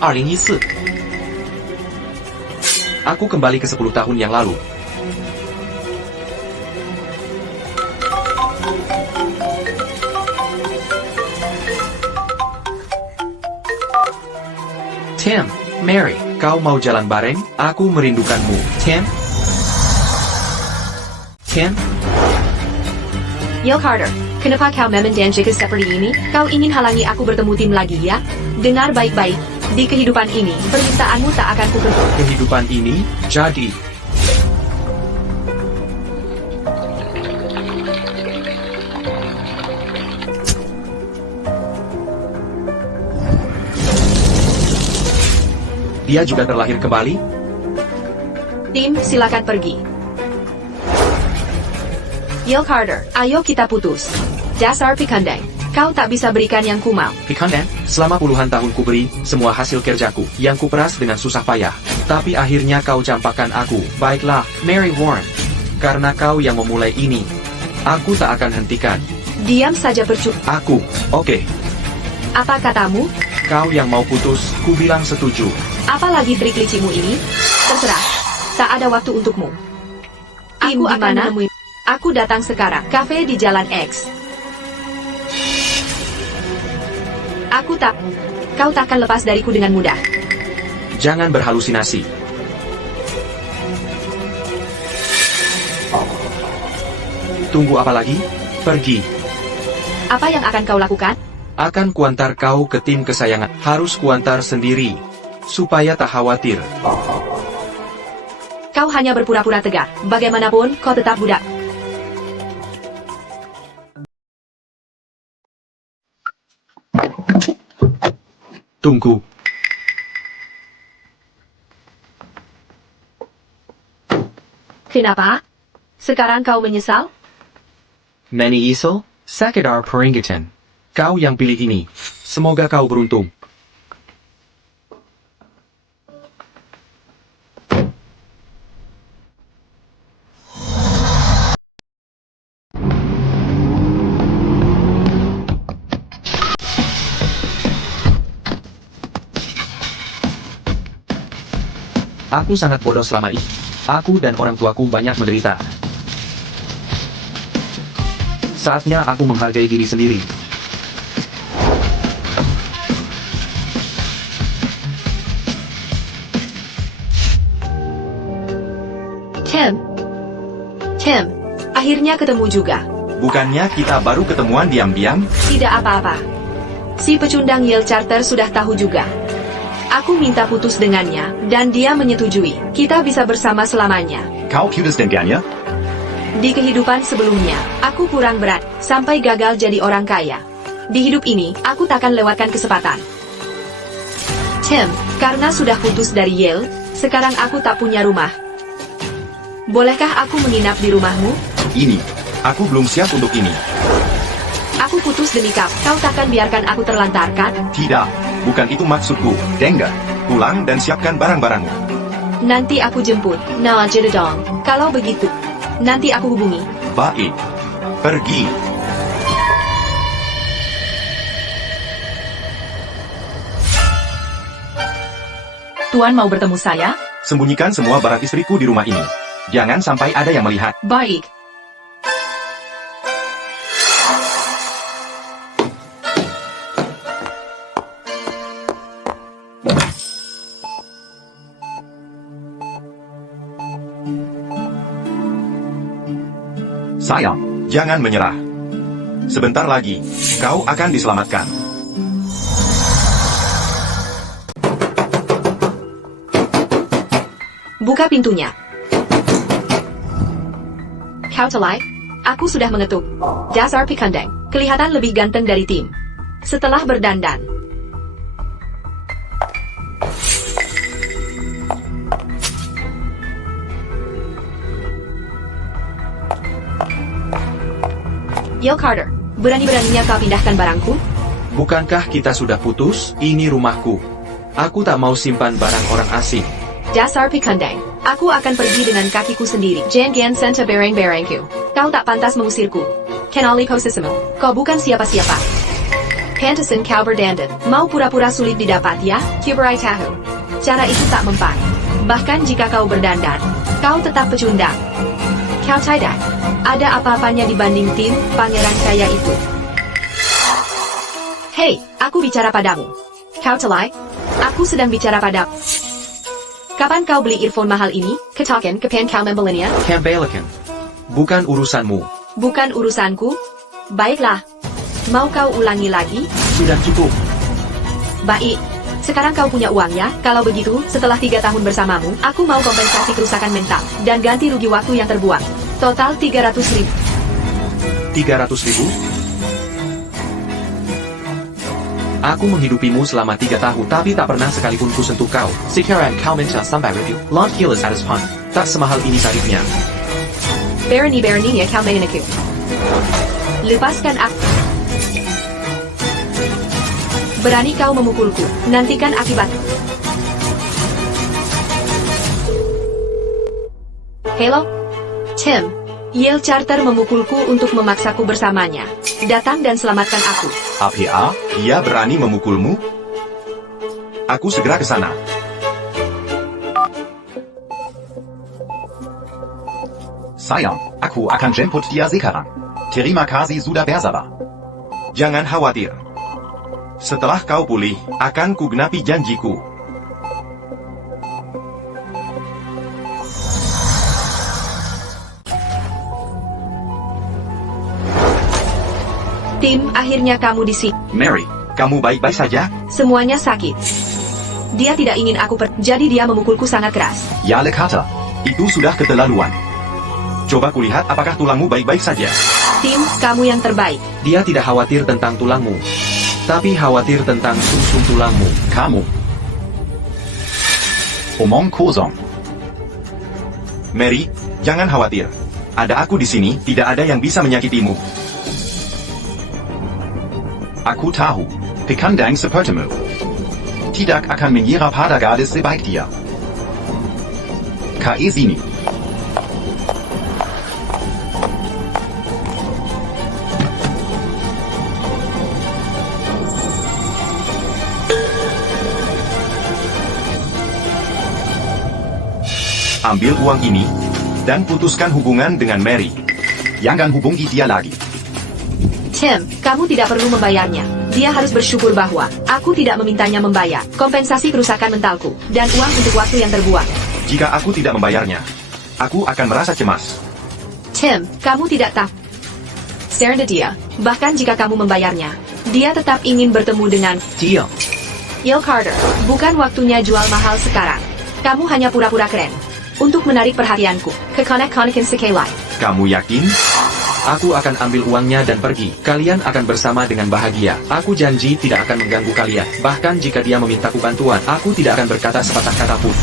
2014. Aku kembali ke 10 tahun yang lalu. Tim, Mary, kau mau jalan bareng? Aku merindukanmu. Tim? Tim? Yale Carter, kenapa kau memendam seperti ini? Kau ingin halangi aku bertemu tim lagi ya? Dengar baik-baik, di kehidupan ini, permintaanmu tak akan kupenuhi. Kehidupan ini, jadi. Dia juga terlahir kembali? Tim, silakan pergi. Yale Carter, ayo kita putus. Dasar pikandang, kau tak bisa berikan yang ku mau. Pikandang, selama puluhan tahun ku beri semua hasil kerjaku yang ku peras dengan susah payah. Tapi akhirnya kau campakkan aku. Baiklah, Mary Warren. Karena kau yang memulai ini, aku tak akan hentikan. Diam saja percuma. Aku, oke. Apa katamu? Kau yang mau putus, ku bilang setuju. Apalagi trik licimu ini? Terserah. Tak ada waktu untukmu. Aku akan menemui. Aku datang sekarang. Kafe di Jalan X. Aku tak. Kau takkan lepas dariku dengan mudah. Jangan berhalusinasi. Tunggu apa lagi? Pergi. Apa yang akan kau lakukan? Akan kuantar kau ke tim kesayangan. Harus kuantar sendiri. Supaya tak khawatir. Kau hanya berpura-pura tegar. Bagaimanapun, kau tetap budak. Tunggu. Kenapa? Sekarang kau menyesal? Nani Isel, Sakadar Peringatan. Kau yang pilih ini. Semoga kau beruntung. Aku sangat bodoh selama ini. Aku dan orang tuaku banyak menderita. Saatnya aku menghargai diri sendiri. Tim, akhirnya ketemu juga. Bukannya kita baru ketemuan diam-diam? Tidak apa-apa. Si pecundang Yale Charter sudah tahu juga. Aku minta putus dengannya, dan dia menyetujui. Kita bisa bersama selamanya. Kau putus dengannya? Di kehidupan sebelumnya, aku kurang berat, sampai gagal jadi orang kaya. Di hidup ini, aku takkan lewatkan kesempatan. Tim, karena sudah putus dari Yale, sekarang aku tak punya rumah. Bolehkah aku menginap di rumahmu? Ini, aku belum siap untuk ini. Aku putus demi kau takkan biarkan aku terlantarkan? Tidak, bukan itu maksudku. Dengar, pulang dan siapkan barang-barangmu. Nanti aku jemput. Nah, jadi dong. Kalau begitu, nanti aku hubungi. Baik, pergi. Tuan mau bertemu saya? Sembunyikan semua barang istriku di rumah ini. Jangan sampai ada yang melihat. Baik. Sayang, jangan menyerah. Sebentar lagi, kau akan diselamatkan. Buka pintunya. Kau telai? Aku sudah mengetuk. Dasar pikandang, kelihatan lebih ganteng dari Tim. Setelah berdandan. Yale Carter, berani-beraninya kau pindahkan barangku? Bukankah kita sudah putus? Ini rumahku. Aku tak mau simpan barang orang asing. Dasar pikandang, aku akan pergi dengan kakiku sendiri. Jangan senta barang-barangku. Kau tak pantas mengusirku. Kenali posisimu. Kau bukan siapa-siapa. Pantesan kau berdandan. Mau pura-pura sulit didapat ya, Kuberai tahu. Cara itu tak mempan. Bahkan jika kau berdandan, kau tetap pecundang. Kau tidak ada apa-apanya dibanding tim pangeran kaya itu. Hei, aku bicara padamu. Kau telai? Aku sedang bicara padamu. Kapan kau beli earphone mahal ini? Katakan kapan kau membelinya? Kembalikan. Bukan urusanmu. Bukan urusanku. Baiklah. Mau kau ulangi lagi? Sudah cukup. Baik. Sekarang kau punya uangnya. Kalau begitu, setelah 3 tahun bersamamu, aku mau kompensasi kerusakan mental dan ganti rugi waktu yang terbuang. Total 300.000. 300.000? Aku menghidupimu selama 3 tahun tapi tak pernah sekalipun kusentuh kau. Sekarang kau minta sampai review. Lot kilos atas pan. Tak semahal ini tarifnya. Berani-beraninya kau main aku. Lepaskan aku. Berani kau memukulku. Nantikan akibat. Hello? Tim. Yale Charter memukulku untuk memaksaku bersamanya. Datang dan selamatkan aku. APA, dia berani memukulmu? Aku segera ke sana. Sayang, aku akan jemput dia sekarang. Terima kasih sudah bersabar. Jangan khawatir. Setelah kau pulih, akan kugenapi janjiku. Tim, akhirnya kamu di sini. Mary, kamu baik-baik saja? Semuanya sakit. Dia tidak ingin aku jadi dia memukulku sangat keras. Ya Lekata, itu sudah keterlaluan. Coba kulihat apakah tulangmu baik-baik saja. Tim, kamu yang terbaik. Dia tidak khawatir tentang tulangmu, tapi khawatir tentang sumsum tulangmu. Kamu. Omong kosong. Mary, jangan khawatir. Ada aku di sini, tidak ada yang bisa menyakitimu. Aku tahu, pekandang sepertimu tidak akan mengira pada gadis sebaik dia. Ke sini. Ambil uang ini, dan putuskan hubungan dengan Mary. Jangan hubungi dia lagi. Tim, kamu tidak perlu membayarnya. Dia harus bersyukur bahwa aku tidak memintanya membayar kompensasi kerusakan mentalku dan uang untuk waktu yang terbuang. Jika aku tidak membayarnya, aku akan merasa cemas. Tim, kamu tidak tahu. Serenity, bahkan jika kamu membayarnya, dia tetap ingin bertemu dengan Dia. Yale Carter. Bukan waktunya jual mahal sekarang. Kamu hanya pura-pura keren untuk menarik perhatianku. Kekonek-konekin sekali. Kamu yakin? Aku akan ambil uangnya dan pergi. Kalian akan bersama dengan bahagia. Aku janji tidak akan mengganggu kalian. Bahkan jika dia memintaku bantuan, aku tidak akan berkata sepatah kata pun.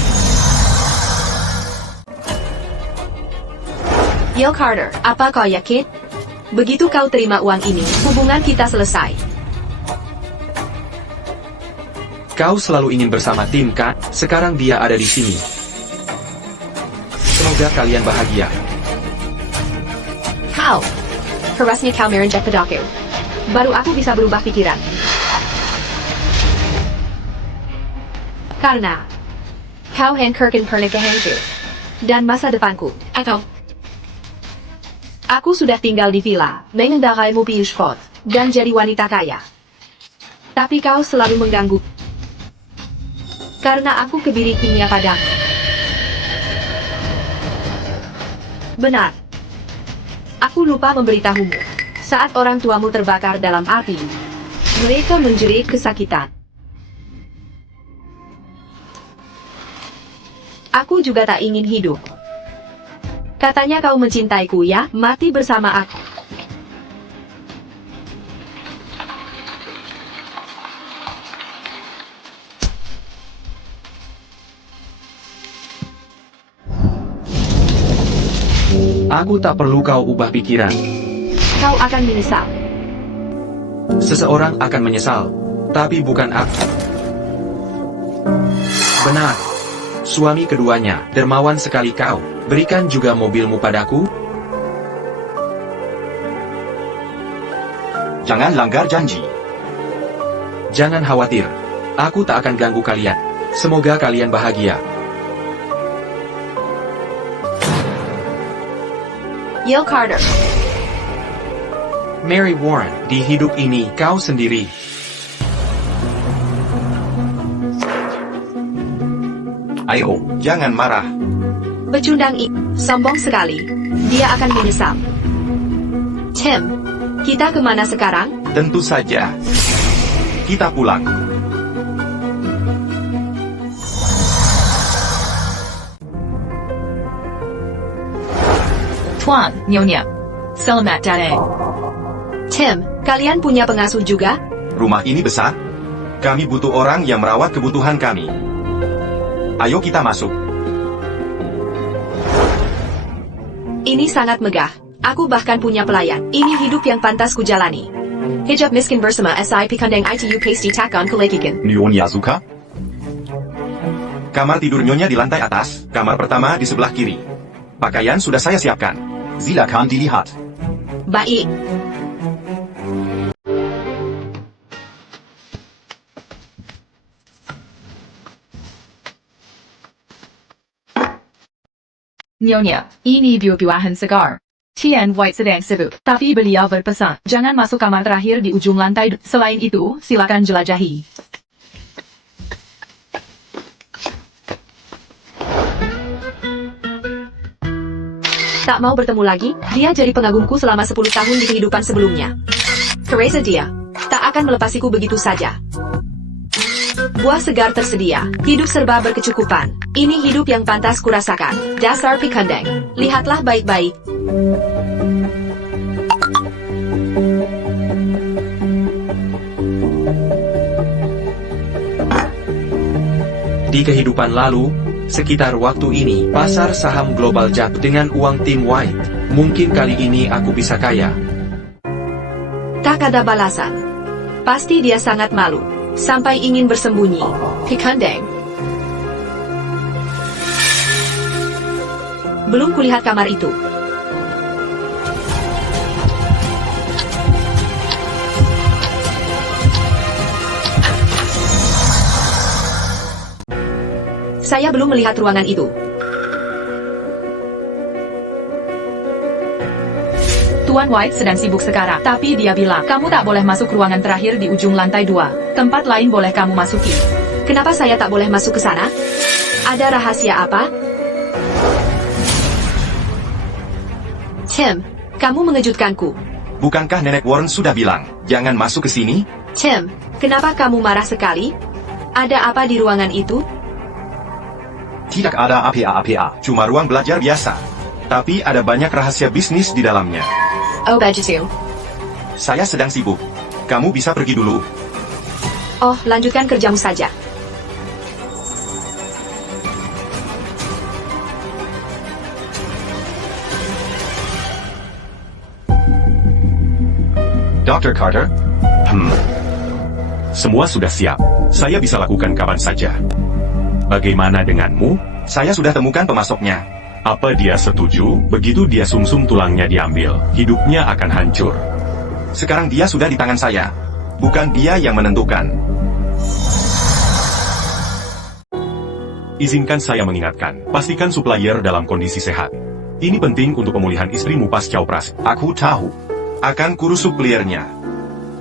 Yale Carter, apa kau yakin? Begitu kau terima uang ini, hubungan kita selesai. Kau selalu ingin bersama tim, kan? Sekarang dia ada di sini. Semoga kalian bahagia. Kau. Kerasnya kau merenjak pedaku. Baru aku bisa berubah pikiran. Karena kau hancurkan pernikahanku dan masa depanku. Aku sudah tinggal di villa, mengendarai mobil sport, dan jadi wanita kaya. Tapi kau selalu mengganggu. Karena aku kebiri kimia padamu. Benar. Aku lupa memberitahumu. Saat orang tuamu terbakar dalam api, mereka menjerit kesakitan. Aku juga tak ingin hidup. Katanya kau mencintaiku ya, mati bersama aku. Aku tak perlu kau ubah pikiran. Kau akan menyesal. Seseorang akan menyesal, tapi bukan aku. Benar. Suami keduanya, dermawan sekali kau. Berikan juga mobilmu padaku. Jangan langgar janji. Jangan khawatir. Aku tak akan ganggu kalian. Semoga kalian bahagia. Yale Carter. Mary Warren, di hidup ini kau sendiri. Ayo, jangan marah. Pecundang sombong sekali. Dia akan menyesal. Tim, kita kemana sekarang? Tentu saja. Kita pulang. Tuan, Nyonya. Selamat datang. Tim, kalian punya pengasuh juga? Rumah ini besar. Kami butuh orang yang merawat kebutuhan kami. Ayo kita masuk. Ini sangat megah. Aku bahkan punya pelayan. Ini hidup yang pantas kujalani. Hijab miskin bersama SIP kandang ITU pasty takon kulekikan. Nyonya suka? Kamar tidur Nyonya di lantai atas, kamar pertama di sebelah kiri. Pakaian sudah saya siapkan. Silakan dilihat. Baik. Nyonya, ini buah-buahan segar. Tian White sedang sibuk, tapi beliau berpesan, jangan masuk kamar terakhir di ujung lantai. Selain itu, silakan jelajahi. Tak mau bertemu lagi, dia jadi pengagumku selama 10 tahun di kehidupan sebelumnya. Kerasa dia, tak akan melepasiku begitu saja. Buah segar tersedia, hidup serba berkecukupan. Ini hidup yang pantas kurasakan. Dasar pikandang. Lihatlah baik-baik. Di kehidupan lalu, sekitar waktu ini, pasar saham global jatuh dengan uang tim White. Mungkin kali ini aku bisa kaya. Tak ada balasan. Pasti dia sangat malu. Sampai ingin bersembunyi. Pikandang. Belum kulihat kamar itu. Saya belum melihat ruangan itu. Tuan White sedang sibuk sekarang, tapi dia bilang, kamu tak boleh masuk ruangan terakhir di ujung lantai 2. Tempat lain boleh kamu masuki. Kenapa saya tak boleh masuk ke sana? Ada rahasia apa? Tim, kamu mengejutkanku. Bukankah Nenek Warren sudah bilang, jangan masuk ke sini? Tim, kenapa kamu marah sekali? Ada apa di ruangan itu? Tidak ada apa-apa, cuma ruang belajar biasa. Tapi ada banyak rahasia bisnis di dalamnya. Oh, begitu. Saya sedang sibuk. Kamu bisa pergi dulu. Oh, lanjutkan kerjamu saja. Dr. Carter? Semua sudah siap. Saya bisa lakukan kapan saja. Bagaimana denganmu? Saya sudah temukan pemasoknya. Apa dia setuju? Begitu dia sumsum tulangnya diambil, hidupnya akan hancur. Sekarang dia sudah di tangan saya. Bukan dia yang menentukan. Izinkan saya mengingatkan, pastikan supplier dalam kondisi sehat. Ini penting untuk pemulihan istrimu pasca operasi. Aku tahu. Akan kurus supliernya.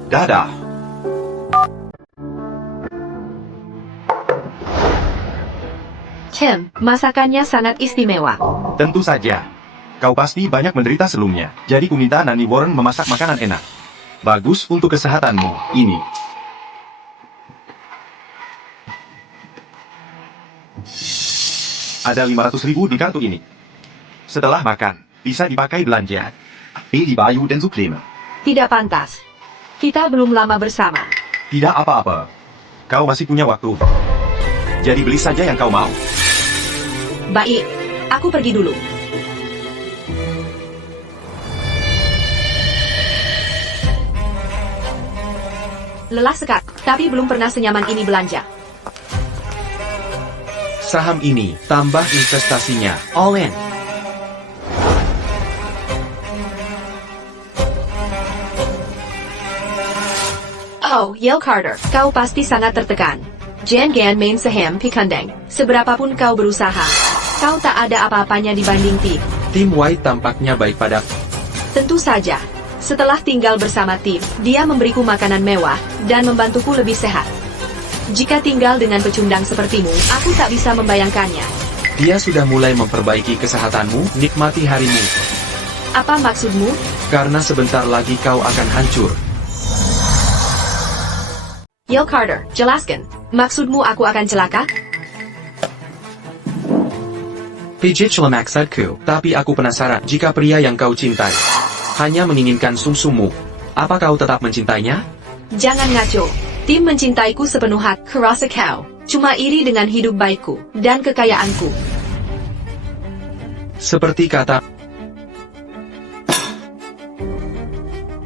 Dadah. Tim, masakannya sangat istimewa. Tentu saja. Kau pasti banyak menderita sebelumnya. Jadi ku minta Nani Warren memasak makanan enak. Bagus untuk kesehatanmu. Ini. Ada 500.000 di kartu ini. Setelah makan, bisa dipakai belanja. Beli baju dan suplemen. Tidak pantas. Kita belum lama bersama. Tidak apa-apa. Kau masih punya waktu. Jadi beli saja yang kau mau. Baik, aku pergi dulu. Lelah sekali, tapi belum pernah senyaman ini belanja. Saham ini, tambah investasinya, all in. Oh, Yale Carter, kau pasti sangat tertekan. Jangan main sehem pikandeng. Seberapapun kau berusaha, kau tak ada apa-apanya dibanding tim. Tim White tampaknya baik pada... Tentu saja. Setelah tinggal bersama tim, dia memberiku makanan mewah, dan membantuku lebih sehat. Jika tinggal dengan pecundang sepertimu, aku tak bisa membayangkannya. Dia sudah mulai memperbaiki kesehatanmu, nikmati harimu. Apa maksudmu? Karena sebentar lagi kau akan hancur. Yale Carter, jelaskan. Maksudmu aku akan celaka? Pijitlah maksudku, tapi aku penasaran jika pria yang kau cintai hanya menginginkan sumsummu, apa kau tetap mencintainya? Jangan ngaco. Tim mencintaiku sepenuh hati. Kurasa kau cuma iri dengan hidup baikku dan kekayaanku. Seperti kata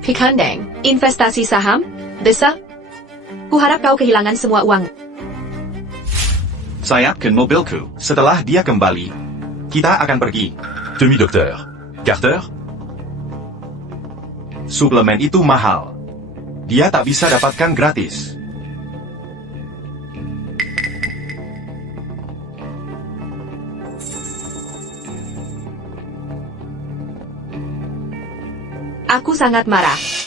Pikandeng, investasi saham? Bisa? Kuharap kau kehilangan semua uang. Sayapkan mobilku. Setelah dia kembali, kita akan pergi. Demi dokter. Carter? Suplemen itu mahal. Dia tak bisa dapatkan gratis. Aku sangat marah.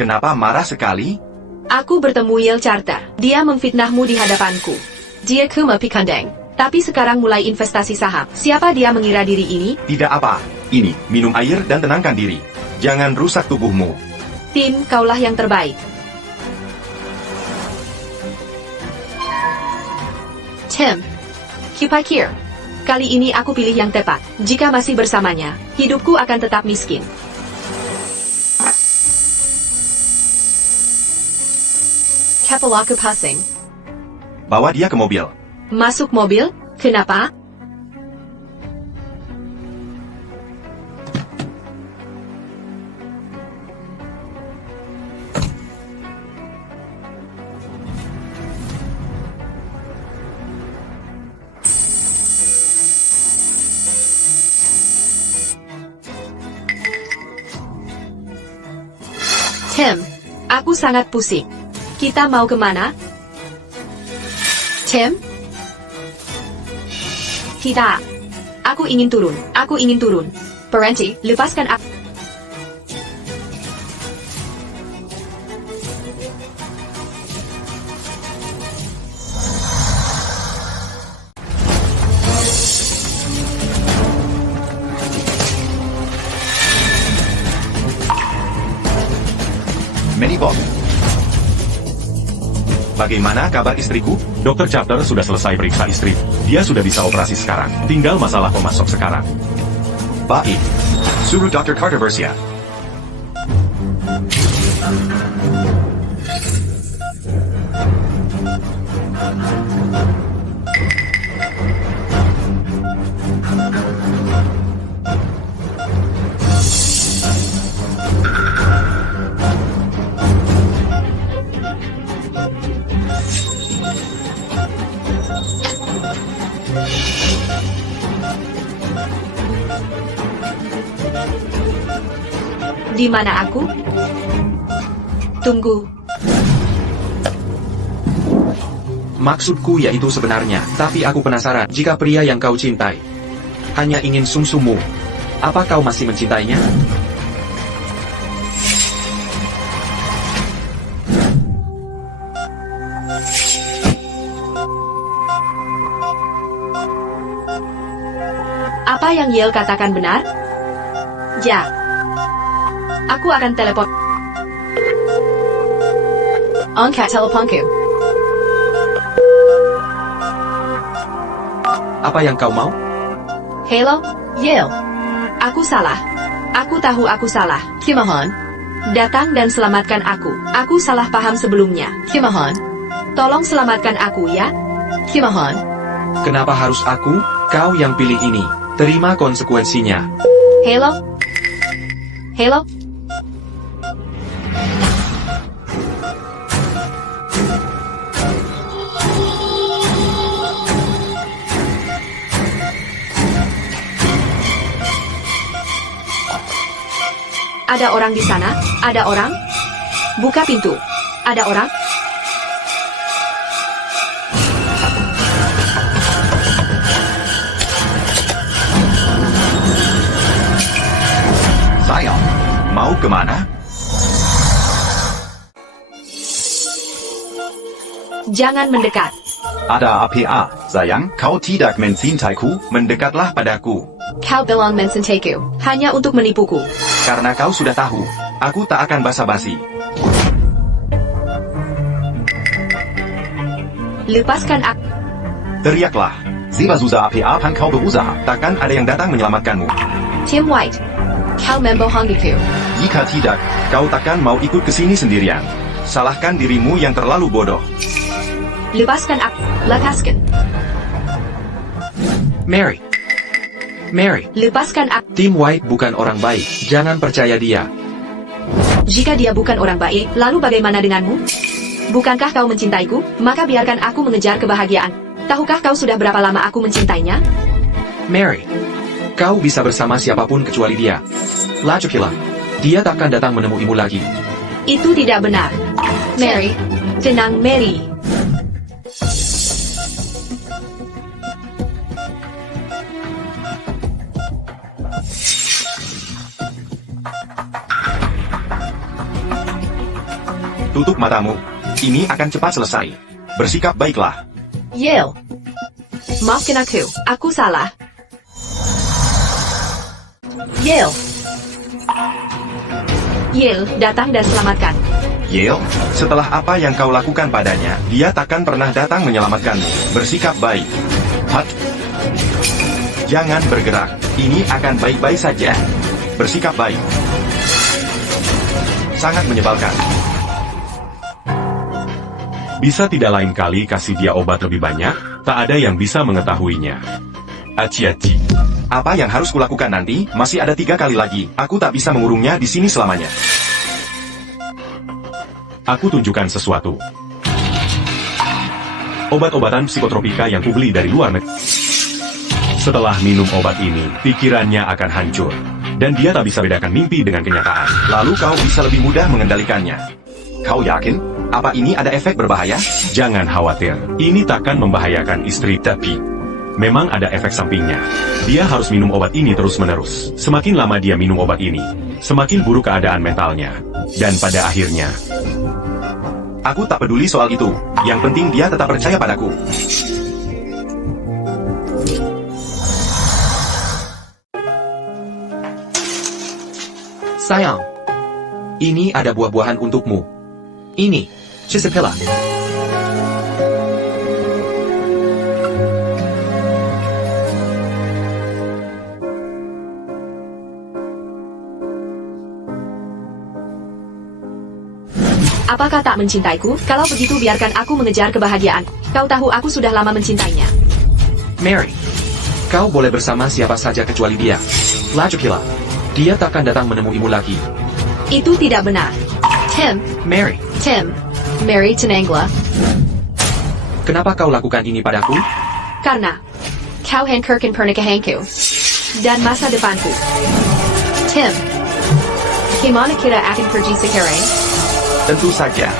Kenapa marah sekali? Aku bertemu Yale Carter. Dia memfitnahmu di hadapanku. Dia cuma pikandeng. Tapi sekarang mulai investasi saham. Siapa dia mengira diri ini? Tidak apa. Ini, minum air dan tenangkan diri. Jangan rusak tubuhmu. Tim, kaulah yang terbaik. Tim, kupikir kali ini aku pilih yang tepat. Jika masih bersamanya, hidupku akan tetap miskin. Kepala aku pusing. Bawa dia ke mobil. Masuk mobil? Kenapa? Tim, aku sangat pusing. Kita mau kemana? Tim? Tidak. Aku ingin turun. Aku ingin turun. Berhenti, lepaskan aku. Minibot. Bagaimana kabar istriku? Dokter Chapter sudah selesai periksa istri. Dia sudah bisa operasi sekarang. Tinggal masalah pemasok sekarang. Baik. Suruh Dr. Carter bersiap. Di mana aku? Tunggu. Maksudku yaitu sebenarnya, tapi aku penasaran jika pria yang kau cintai hanya ingin sumsummu, apa kau masih mencintainya? Apa yang Yale katakan benar? Ya. Aku akan telepon. Angkat teleponku. Apa yang kau mau? Hello, Yale. Aku salah. Aku tahu aku salah. Kimahan. Datang dan selamatkan aku. Aku salah paham sebelumnya. Kimahan. Tolong selamatkan aku ya. Kimahan. Kenapa harus aku? Kau yang pilih ini. Terima konsekuensinya. Hello. Hello. Ada orang di sana? Ada orang? Buka pintu. Ada orang? Sayang, mau kemana? Jangan mendekat. Ada apa, sayang? Kau tidak mencintaiku? Mendekatlah padaku. Kau bilang mencintai hanya untuk menipuku. Karena kau sudah tahu, aku tak akan basa-basi. Lepaskan aku. Teriaklah. Siapa susah apa kau berusaha? Takkan ada yang datang menyelamatkanmu. Tim White. Kau membohongiku. Jika tidak, kau takkan mau ikut ke sini sendirian. Salahkan dirimu yang terlalu bodoh. Lepaskan aku. Lepaskan. Mary. Mary, Lepaskan aku. Tim White bukan orang baik. Jangan percaya dia. Jika dia bukan orang baik, lalu bagaimana denganmu? Bukankah kau mencintaiku? Maka biarkan aku mengejar kebahagiaan. Tahukah kau sudah berapa lama aku mencintainya? Mary, kau bisa bersama siapapun kecuali dia. Lajukilah. Dia takkan datang menemuimu lagi. Itu tidak benar. Mary. Tenang, Mary. Tutup matamu. Ini akan cepat selesai. Bersikap baiklah. Yale. Maafkan aku. Aku salah. Yale. Yale, datang dan selamatkan. Yale, setelah apa yang kau lakukan padanya, dia takkan pernah datang menyelamatkanmu. Bersikap baik. Hut. Jangan bergerak. Ini akan baik-baik saja. Bersikap baik. Sangat menyebalkan. Bisa tidak lain kali kasih dia obat lebih banyak? Tak ada yang bisa mengetahuinya. Aci-aci. Apa yang harus kulakukan nanti? Masih ada 3 kali lagi. Aku tak bisa mengurungnya di sini selamanya. Aku tunjukkan sesuatu. Obat-obatan psikotropika yang kubeli dari luar negeri. Setelah minum obat ini, pikirannya akan hancur. Dan dia tak bisa bedakan mimpi dengan kenyataan. Lalu kau bisa lebih mudah mengendalikannya. Kau yakin? Apa ini ada efek berbahaya? Jangan khawatir. Ini takkan membahayakan istri, tapi memang ada efek sampingnya. Dia harus minum obat ini terus-menerus. Semakin lama dia minum obat ini, semakin buruk keadaan mentalnya. Dan pada akhirnya, aku tak peduli soal itu. Yang penting dia tetap percaya padaku. Sayang, ini ada buah-buahan untukmu. Ini, Chisipilla. Apakah tak mencintaiku? Kalau begitu biarkan aku mengejar kebahagiaan. Kau tahu aku sudah lama mencintainya. Mary, kau boleh bersama siapa saja kecuali dia. Lajukilah. Dia takkan datang menemuimu lagi. Itu tidak benar. Tim. Mary, Tim. Mary Tenangla. kenapa kau lakukan ini padaku? Karena kau hancurkan pernikahanku dan masa depanku. Tim. Gimana kita akan pergi sekarang? Tentu saja.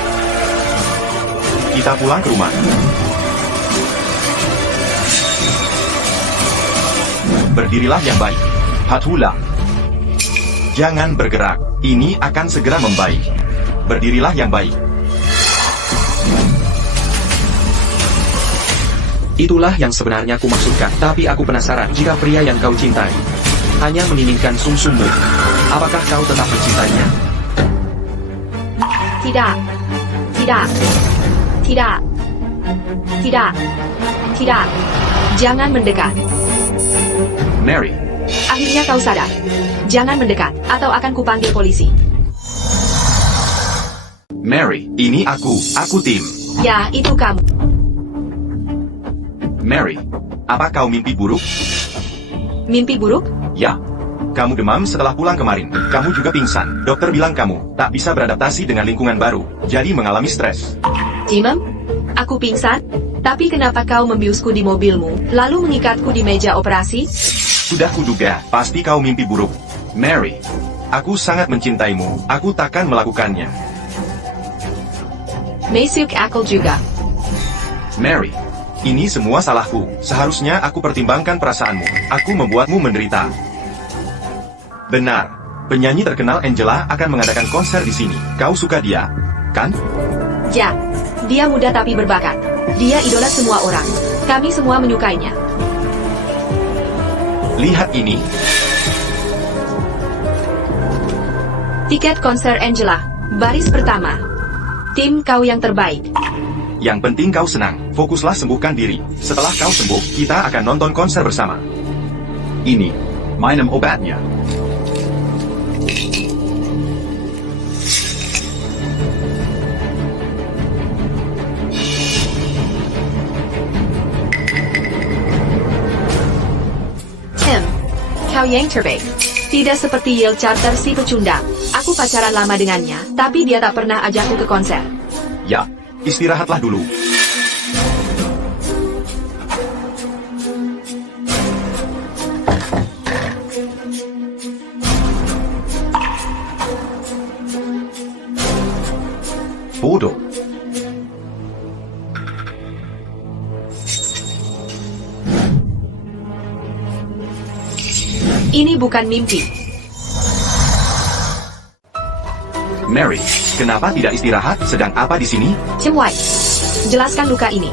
Kita pulang ke rumah. Berdirilah yang baik. Hatulah. Jangan bergerak. Ini akan segera membaik. Berdirilah yang baik. Itulah yang sebenarnya ku maksudkan. Tapi aku penasaran jika pria yang kau cintai hanya menginginkan sumsummu. Apakah kau tetap mencintainya? Tidak. Tidak. Tidak. Tidak. Tidak. Jangan mendekat. Mary, Akhirnya kau sadar. Jangan mendekat, atau akan kupanggil polisi. Mary, ini aku. Aku Tim. Ya, itu kamu. Mary, apa kau mimpi buruk? Mimpi buruk? Ya. Kamu demam setelah pulang kemarin. Kamu juga pingsan. Dokter bilang kamu tak bisa beradaptasi dengan lingkungan baru. Jadi mengalami stres. Demam? Aku pingsan? Tapi kenapa kau membiusku di mobilmu, lalu mengikatku di meja operasi? Sudah kuduga, pasti kau mimpi buruk. Mary, aku sangat mencintaimu. Aku takkan melakukannya. Masuk akal juga. Mary, ini semua salahku. Seharusnya aku pertimbangkan perasaanmu. Aku membuatmu menderita. Benar. Penyanyi terkenal Angela akan mengadakan konser di sini. Kau suka dia, kan? Ya, dia muda tapi berbakat. Dia idola semua orang. Kami semua menyukainya. Lihat ini. Tiket konser Angela, baris pertama. Tim kau yang terbaik. Yang penting kau senang. Fokuslah sembuhkan diri. Setelah kau sembuh, kita akan nonton konser bersama. Ini, minum obatnya. Tim, kau yang terbaik. Tidak seperti Yale Charter si pecundang. Aku pacaran lama dengannya, tapi dia tak pernah ajakku ke konser. Ya, istirahatlah dulu. Bodoh. Ini bukan mimpi. Mary, kenapa tidak istirahat? Sedang apa di sini? Tim White, jelaskan luka ini.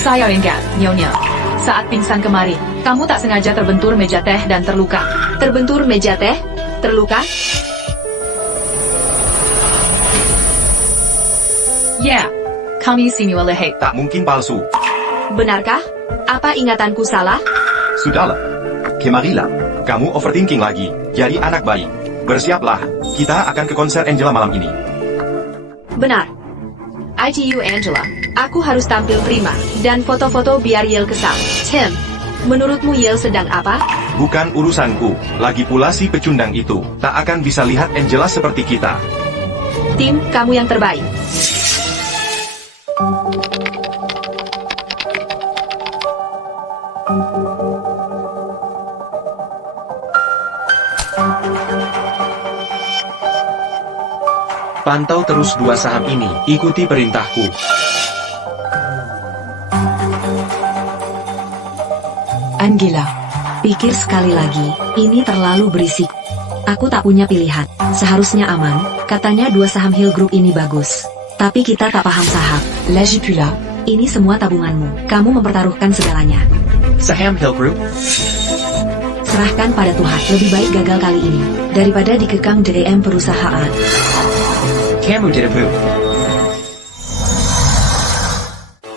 Saya ingat, Nyonya. Saat pingsan kemarin, kamu tak sengaja terbentur meja teh dan terluka. Terbentur meja teh? Terluka? Ya, kami simulasi. Tak mungkin palsu. Benarkah? Apa ingatanku salah? Sudahlah. Kemarila, kamu overthinking lagi. Jadi anak baik. Bersiaplah. Kita akan ke konser Angela malam ini. Benar. ITU Angela, aku harus tampil prima, dan foto-foto biar Yale kesal. Tim, menurutmu Yale sedang apa? Bukan urusanku. Lagi pula si pecundang itu tak akan bisa lihat Angela seperti kita. Tim, kamu yang terbaik. Pantau terus dua saham ini, ikuti perintahku. Angela, pikir sekali lagi, ini terlalu berisik. Aku tak punya pilihan. Seharusnya aman, katanya dua saham Hill Group ini bagus. Tapi kita tak paham saham. Lagi pula, ini semua tabunganmu. Kamu mempertaruhkan segalanya. Saham Hill Group? Serahkan pada Tuhan. Lebih baik gagal kali ini, daripada dikekang DM perusahaan. Kamu tidak perlu.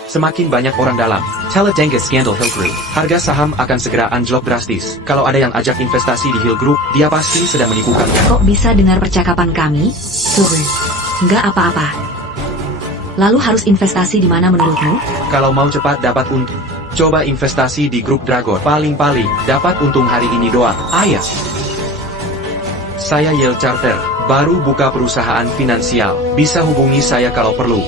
Semakin banyak orang dalam Talladega Scandal Hill Group, harga saham akan segera anjlok drastis. Kalau ada yang ajak investasi di Hill Group, dia pasti sedang menipukan. Kok bisa dengar percakapan kami? Turun. Nggak apa-apa. Lalu harus investasi di mana menurutmu? Kalau mau cepat dapat untung, coba investasi di grup Dragon. Paling-paling, dapat untung hari ini doang. Ayah. Saya Yale Charter, baru buka perusahaan finansial. Bisa hubungi saya kalau perlu.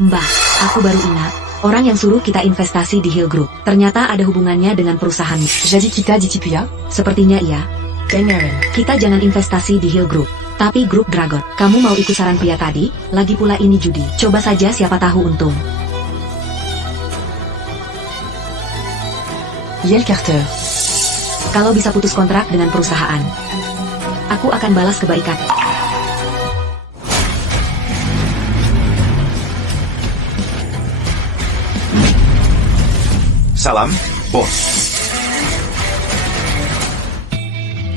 Mbah, aku baru ingat, orang yang suruh kita investasi di Hill Group, ternyata ada hubungannya dengan perusahaanmu. Jadi kita ditipu ya? Sepertinya iya. Dengerin, kita jangan investasi di Hill Group, tapi grup Dragon. Kamu mau ikut saran pria tadi? Lagi pula ini judi. Coba saja siapa tahu untung. Yale Carter. Kalau bisa putus kontrak dengan perusahaan, aku akan balas kebaikan. Salam, bos.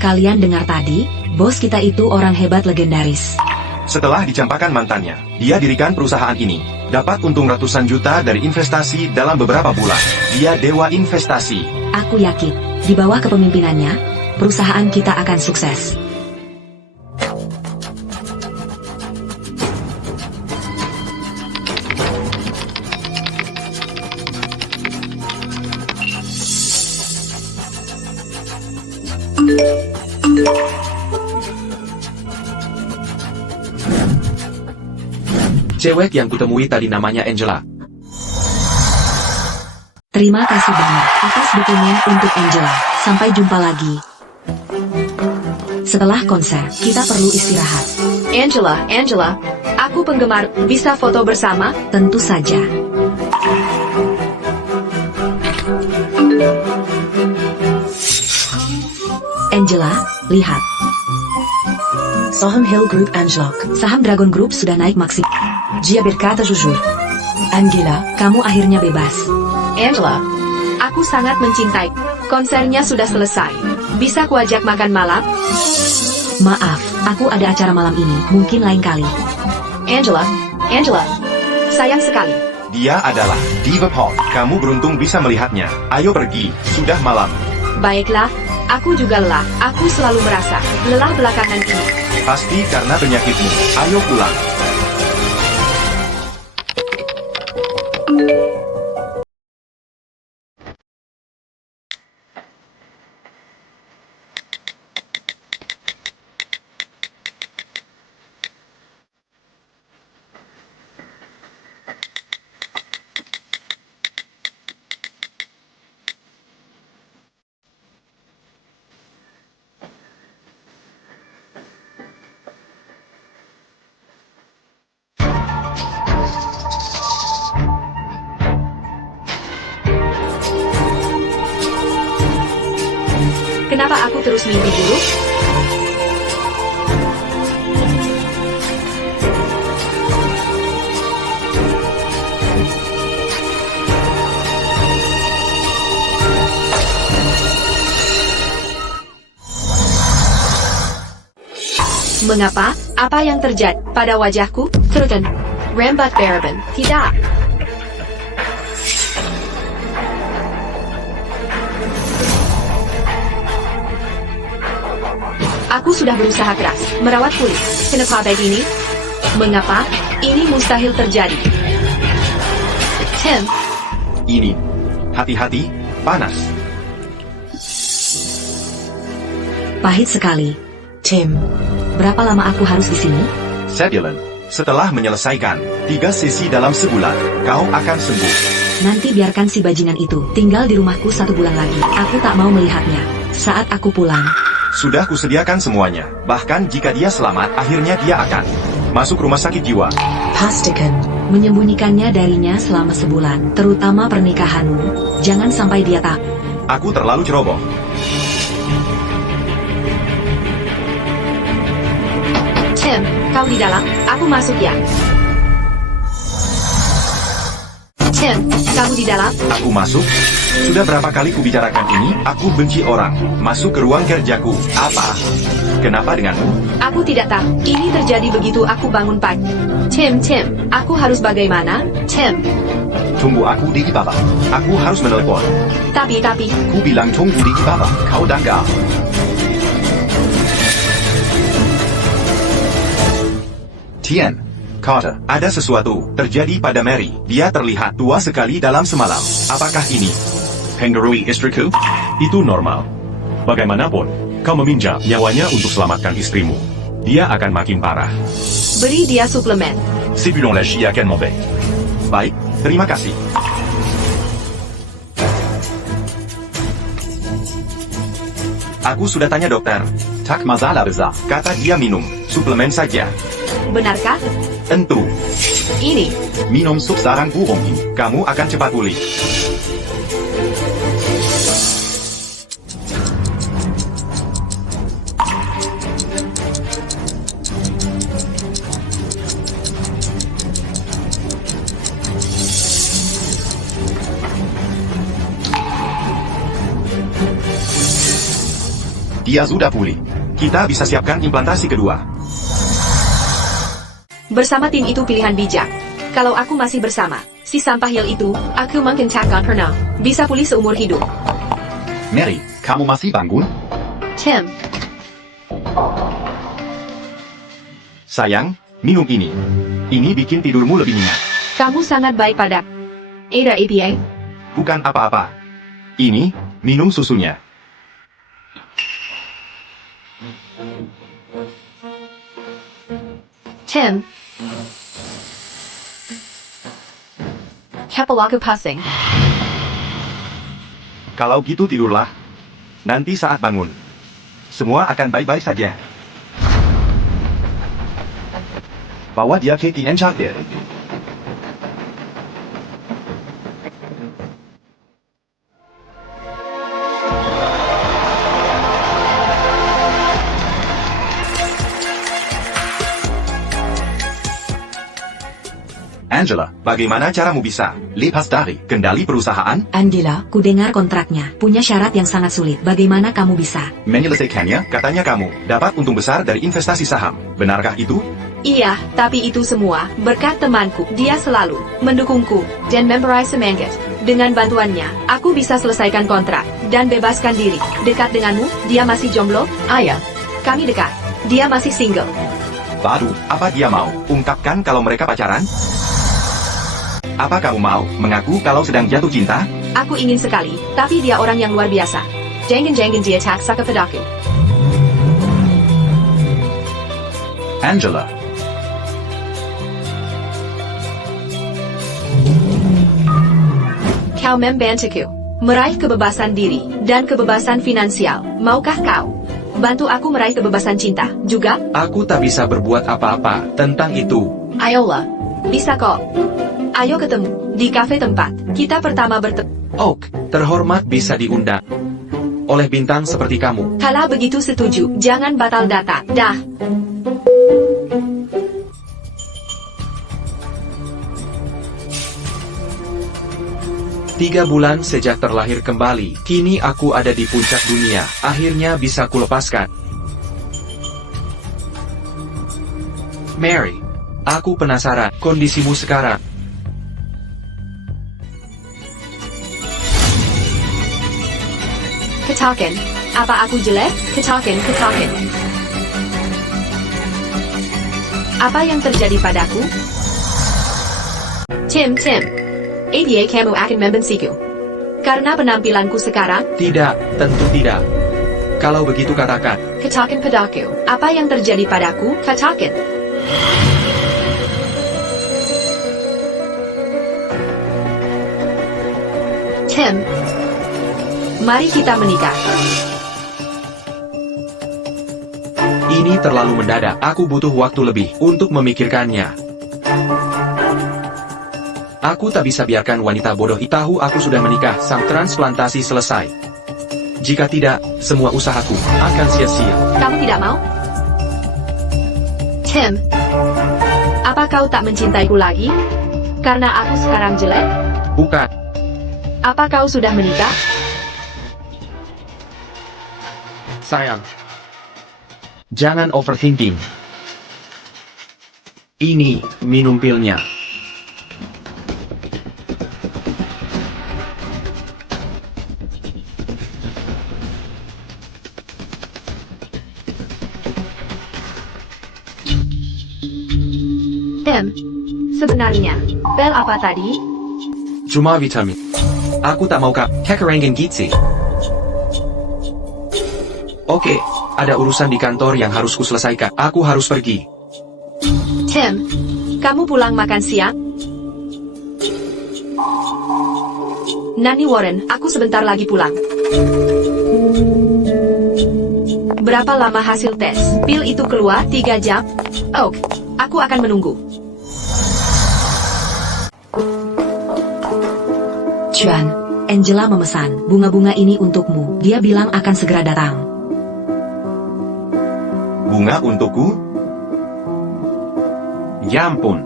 Kalian dengar tadi, bos kita itu orang hebat legendaris. Setelah dicampakkan mantannya, dia dirikan perusahaan ini. Dapat untung ratusan juta dari investasi dalam beberapa bulan. Dia dewa investasi. Aku yakin, di bawah kepemimpinannya, perusahaan kita akan sukses. Cewek yang kutemui tadi namanya Angela. Terima kasih banyak atas dukungan untuk Angela. Sampai jumpa lagi. Setelah konser, kita perlu istirahat. Angela, aku penggemar, bisa foto bersama? Tentu saja. Angela, lihat. Saham Hill Group anjlok. Saham Dragon Group sudah naik maksimal. Dia berkata jujur. Angela, Kamu akhirnya bebas. Angela, aku sangat mencintai. Konsernya sudah selesai. Bisa kuajak makan malam? Maaf, aku ada acara malam ini, mungkin lain kali. Angela, sayang sekali. Dia adalah Diva Pop. Kamu beruntung bisa melihatnya. Ayo pergi, sudah malam. Baiklah, aku juga lelah. Aku selalu merasa lelah belakangan ini. Pasti karena penyakitmu. Ayo pulang. Kenapa aku terus mimpi buruk? Mengapa? Apa yang terjadi pada wajahku? Turun. Rambat Baraban. Tidak. Aku sudah berusaha keras merawat kulit. Kenapa begini? Mengapa? Ini mustahil terjadi. Tim, Ini. Hati-hati, panas. Pahit sekali. Tim, Berapa lama aku harus di sini? Sebulan. Setelah menyelesaikan 3 sesi dalam sebulan, kau akan sembuh. Nanti biarkan si bajingan itu tinggal di rumahku 1 bulan lagi. Aku tak mau melihatnya. Saat aku pulang, Sudah kusediakan semuanya. Bahkan jika dia selamat, akhirnya dia akan masuk rumah sakit jiwa. pastikan. menyembunyikannya darinya selama sebulan, terutama pernikahanmu. Jangan sampai dia tak. Aku terlalu ceroboh. Tim, kau di dalam? Aku masuk ya. Tim, kamu di dalam? Aku masuk? Sudah berapa kali kubicarakan ini? Aku benci orang. Masuk ke ruang kerjaku. Apa? Kenapa denganmu? Aku tidak tahu. Ini terjadi begitu aku bangun pagi. Tim, aku harus bagaimana? Tim, Tunggu aku di bawah. Aku harus menelepon. tapi, Ku bilang tunggu di bawah. Kau dangkal. Tian, Carter, ada sesuatu terjadi pada Mary. Dia terlihat tua sekali dalam semalam. Apakah ini pengaruhi istriku? Itu normal. Bagaimanapun, kau meminjam nyawanya untuk selamatkan istrimu. Dia akan makin parah. beri dia suplemen. Sebelum lagi akan membaik. Baik, terima kasih. Aku sudah tanya dokter. Tak masalah besar. Kata dia minum suplemen saja. Benarkah? Tentu. Ini. Minum sup sarang burung ini. Kamu akan cepat pulih. Dia sudah pulih. Kita bisa siapkan implantasi kedua. Bersama tim itu pilihan bijak. Kalau aku masih bersama si sampah Hill itu, aku mungkin takkan pernah bisa pulih seumur hidup. Mary, kamu masih bangun? Tim, Sayang, minum ini. Ini bikin tidurmu lebih nyenyak. kamu sangat baik pada Ada APA. Bukan apa-apa. Ini, minum susunya. Tim. Kepalaku pusing. Kalau gitu tidurlah. Nanti saat bangun, semua akan baik-baik saja. Bawa dia ke The Enchanted. Angela, bagaimana caramu bisa lepas dari kendali perusahaan? Angela, ku dengar kontraknya punya syarat yang sangat sulit. Bagaimana kamu bisa? Menyelesaikannya, katanya kamu dapat untung besar dari investasi saham. Benarkah itu? Iya, tapi itu semua berkat temanku. Dia selalu mendukungku dan memberi semangat. Dengan bantuannya, aku bisa selesaikan kontrak dan bebaskan diri. Dekat denganmu, dia masih jomblo? Ayah, Kami dekat. Dia masih single. Baru, apa dia mau ungkapkan kalau mereka pacaran? Apa kamu mau mengaku kalau sedang jatuh cinta? Aku ingin sekali, tapi dia orang yang luar biasa. Jangan dia tak suka padaku. Angela, Kau membantuku meraih kebebasan diri dan kebebasan finansial. Maukah kau bantu aku meraih kebebasan cinta juga? Aku tak bisa berbuat apa-apa tentang itu. Ayolah, bisa kok. Ayo ketemu di kafe tempat kita pertama bertemu. Oak, terhormat bisa diundang oleh bintang seperti kamu. Kalau begitu setuju, jangan batal data. Dah. Tiga bulan sejak terlahir kembali, kini aku ada di puncak dunia. Akhirnya bisa kulepaskan. Mary, aku penasaran kondisimu sekarang. Katakan, apa aku jelek? Katakan. Apa yang terjadi padaku? Tim. Apa kamu akan membenciku? Karena penampilanku sekarang? Tidak, tentu tidak. Kalau begitu katakan. Katakan padaku, apa yang terjadi padaku? Katakan. Tim, mari kita menikah. Ini terlalu mendadak. Aku butuh waktu lebih untuk memikirkannya. Aku tak bisa biarkan wanita bodoh itu tahu aku sudah menikah. Sang transplantasi selesai. Jika tidak, semua usahaku akan sia-sia. Kamu tidak mau? Tim, apa kau tak mencintaiku lagi? Karena aku sekarang jelek? Bukan. Apa kau sudah menikah? Sayang. Jangan overthinking. Ini minum pilnya. Tim, sebenarnya, bel apa tadi? Cuma vitamin. Aku tak mau kekarangan gizi. Oke, ada urusan di kantor yang harus kuselesaikan. Aku harus pergi. Tim, kamu pulang makan siang? Nani Warren, aku sebentar lagi pulang. Berapa lama hasil tes? Pil itu keluar 3 jam? Oke, aku akan menunggu. Chuan, Angela memesan bunga-bunga ini untukmu. Dia bilang akan segera datang. Bunga untukku? Ya ampun.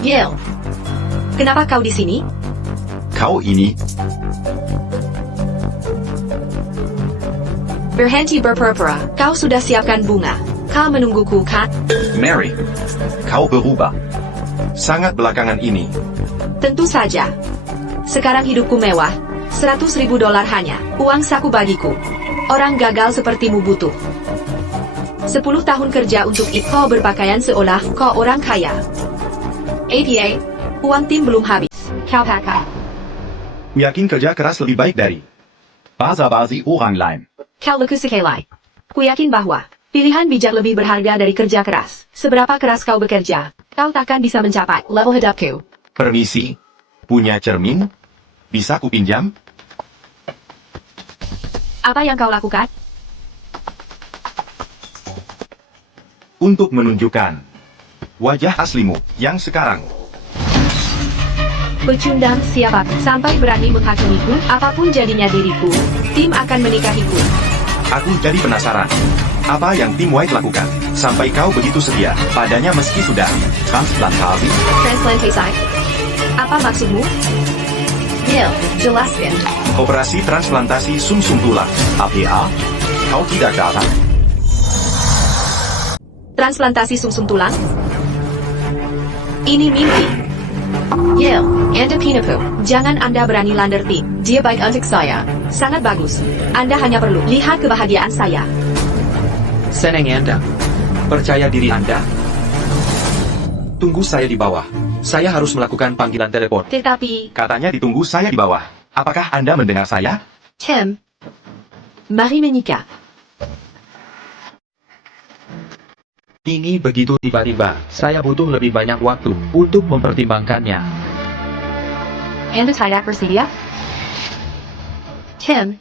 Yale, kenapa kau di sini? Kau ini, Berhenti berpura-pura. Kau sudah siapkan bunga. Kau menungguku, kan? Mary. Kau berubah. Sangat belakangan ini. Tentu saja. Sekarang hidupku mewah. $100.000 hanya. Uang saku bagiku. Orang gagal sepertimu butuh 10 tahun kerja untuk itu. Kau berpakaian seolah kau orang kaya. APA, uang tim belum habis. Kau pakai. Yakin kerja keras lebih baik dari basa-basi orang lain. Kau leku sekali. Ku yakin bahwa pilihan bijak lebih berharga dari kerja keras. Seberapa keras kau bekerja, kau takkan bisa mencapai level hidupku. Permisi. Punya cermin? Bisa kupinjam? Apa yang kau lakukan? Untuk menunjukkan wajah aslimu yang sekarang. Pecundang siapa sampai berani menghakimiku, apapun jadinya diriku, tim akan menikahiku. Aku jadi penasaran. Apa yang tim White lakukan, sampai kau begitu setia padanya meski sudah transplantasi? Transplantasi? Apa maksudmu? Gil, jelaskan. Operasi transplantasi sumsum tulang. APA? Kau tidak datang? Transplantasi sumsum tulang? Ini mimpi. Gil, Anda penipu. Jangan Anda berani lander tim. Dia baik untuk saya. Sangat bagus. Anda hanya perlu lihat kebahagiaan saya. Seneng Anda. Percaya diri Anda. Tunggu saya di bawah. Saya harus melakukan panggilan teleport. Tetapi, Katanya ditunggu saya di bawah. Apakah Anda mendengar saya? Tim, mari menikah. Ini begitu tiba-tiba. Saya butuh lebih banyak waktu untuk mempertimbangkannya. Anda tidak bersedia? Tim,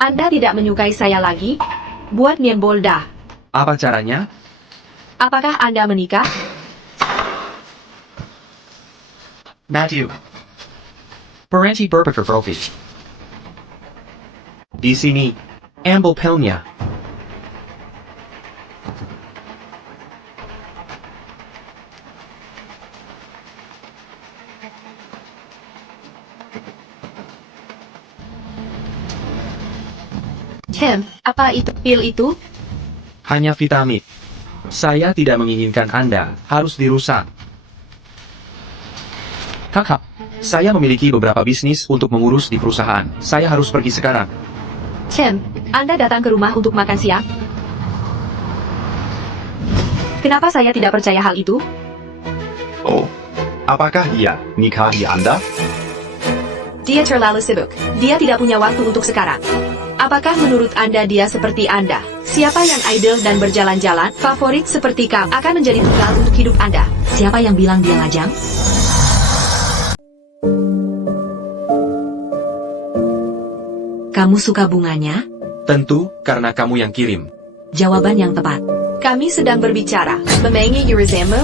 Anda tidak menyukai saya lagi? Buat nyembol dah. Apa caranya? Apakah Anda menikah? Matthew. Parenti berpikir profis. Di sini, ambil pilnya. Tim, apa itu pil itu? Hanya vitamin. Saya tidak menginginkan Anda harus dirusak. Kakak, saya memiliki beberapa bisnis untuk mengurus di perusahaan. Saya harus pergi sekarang. Tim, Anda datang ke rumah untuk makan siang? Kenapa saya tidak percaya hal itu? Oh, apakah dia nikahi Anda? Dia terlalu sibuk. Dia tidak punya waktu untuk sekarang. Apakah menurut Anda dia seperti Anda? Siapa yang idol dan berjalan-jalan, favorit seperti kamu, akan menjadi tunggal untuk hidup Anda? Siapa yang bilang dia lajang? Kamu suka bunganya? Tentu, karena kamu yang kirim. Jawaban yang tepat. Kami sedang berbicara. Memengi Yurizemu?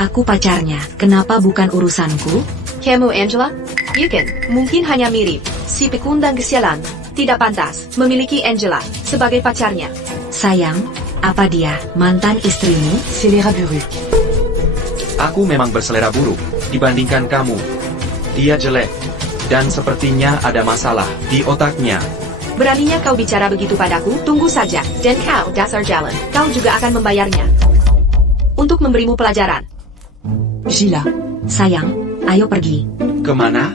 Aku pacarnya. Kenapa bukan urusanku? Kamu Angela? Yukin, mungkin hanya mirip. Si pekundang kesialan. Tidak pantas memiliki Angela sebagai pacarnya. Sayang, apa dia mantan istrimu? Selera buruk. Aku memang berselera buruk dibandingkan kamu. Dia jelek. Dan sepertinya ada masalah di otaknya. Beraninya kau bicara begitu padaku? Tunggu saja. Dan kau, dasar jalan. Kau juga akan membayarnya. Untuk memberimu pelajaran. Gila. Sayang, ayo pergi. Kemana?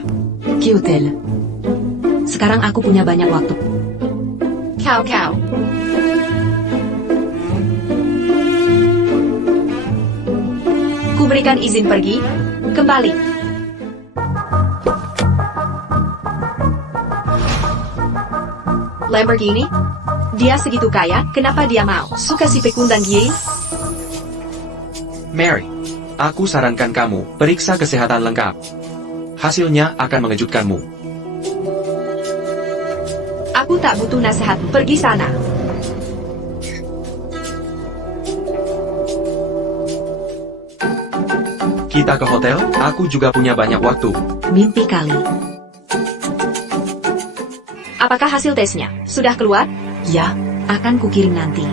Ke hotel. Sekarang aku punya banyak waktu. Kau. Ku berikan izin pergi. Kembali. Lamborghini? Dia segitu kaya, kenapa dia mau? Suka si pekundang Ye? Mary, aku sarankan kamu periksa kesehatan lengkap. Hasilnya akan mengejutkanmu. Aku tak butuh nasihat, pergi sana. Kita ke hotel, aku juga punya banyak waktu. Mimpi kali. Apakah hasil tesnya sudah keluar? Ya. Akan kukirim nanti.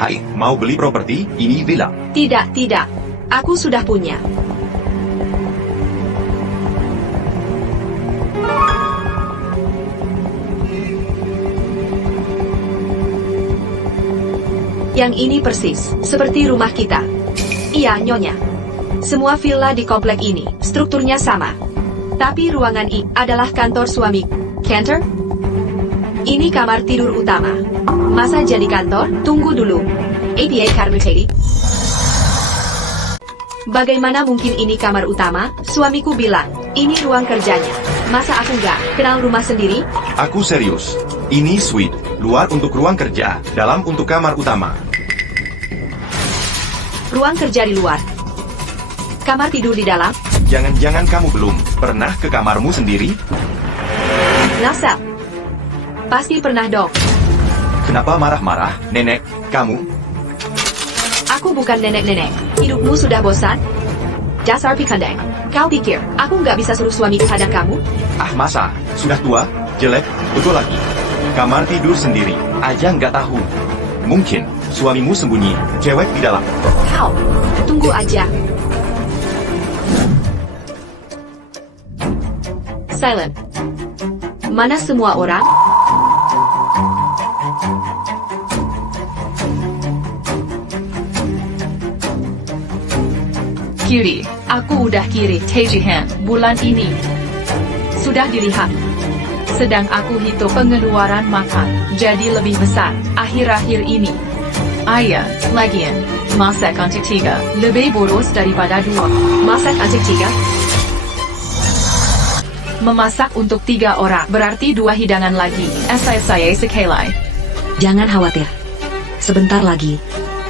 Hai, mau beli properti? Ini villa. Tidak. Aku sudah punya. Yang ini persis seperti rumah kita. Iya, Nyonya. Semua villa di komplek ini strukturnya sama. Tapi ruangan ini adalah kantor suami. Cantor? Ini kamar tidur utama. Masa jadi kantor? Tunggu dulu. APA Karmutati. Bagaimana mungkin ini kamar utama? Suamiku bilang, ini ruang kerjanya. Masa aku nggak kenal rumah sendiri? Aku serius. Ini suite. Luar untuk ruang kerja, dalam untuk kamar utama. Ruang kerja di luar. Kamar tidur di dalam? Jangan-jangan kamu belum pernah ke kamarmu sendiri? Nasab. Pasti pernah dok. Kenapa marah-marah, nenek? Kamu? Aku bukan nenek-nenek. Hidupmu sudah bosan? Dasar pikandang. Kau pikir, aku nggak bisa suruh suami kepada kamu? Ah masa? Sudah tua? Jelek? Betul lagi. Kamar tidur sendiri, aja nggak tahu. Mungkin, suamimu sembunyi, cewek di dalam. Kau, tunggu aja. Silent. Mana semua orang? Cutie, aku udah kirim tagihan bulan ini. Sudah dilihat. Sedang aku hitung pengeluaran makan, jadi lebih besar akhir-akhir ini. Ayah, lagian, masak untuk 3, lebih boros daripada 2. Masak untuk 3? Memasak untuk 3 orang, berarti 2 hidangan lagi. Saya sekali. Jangan khawatir. Sebentar lagi,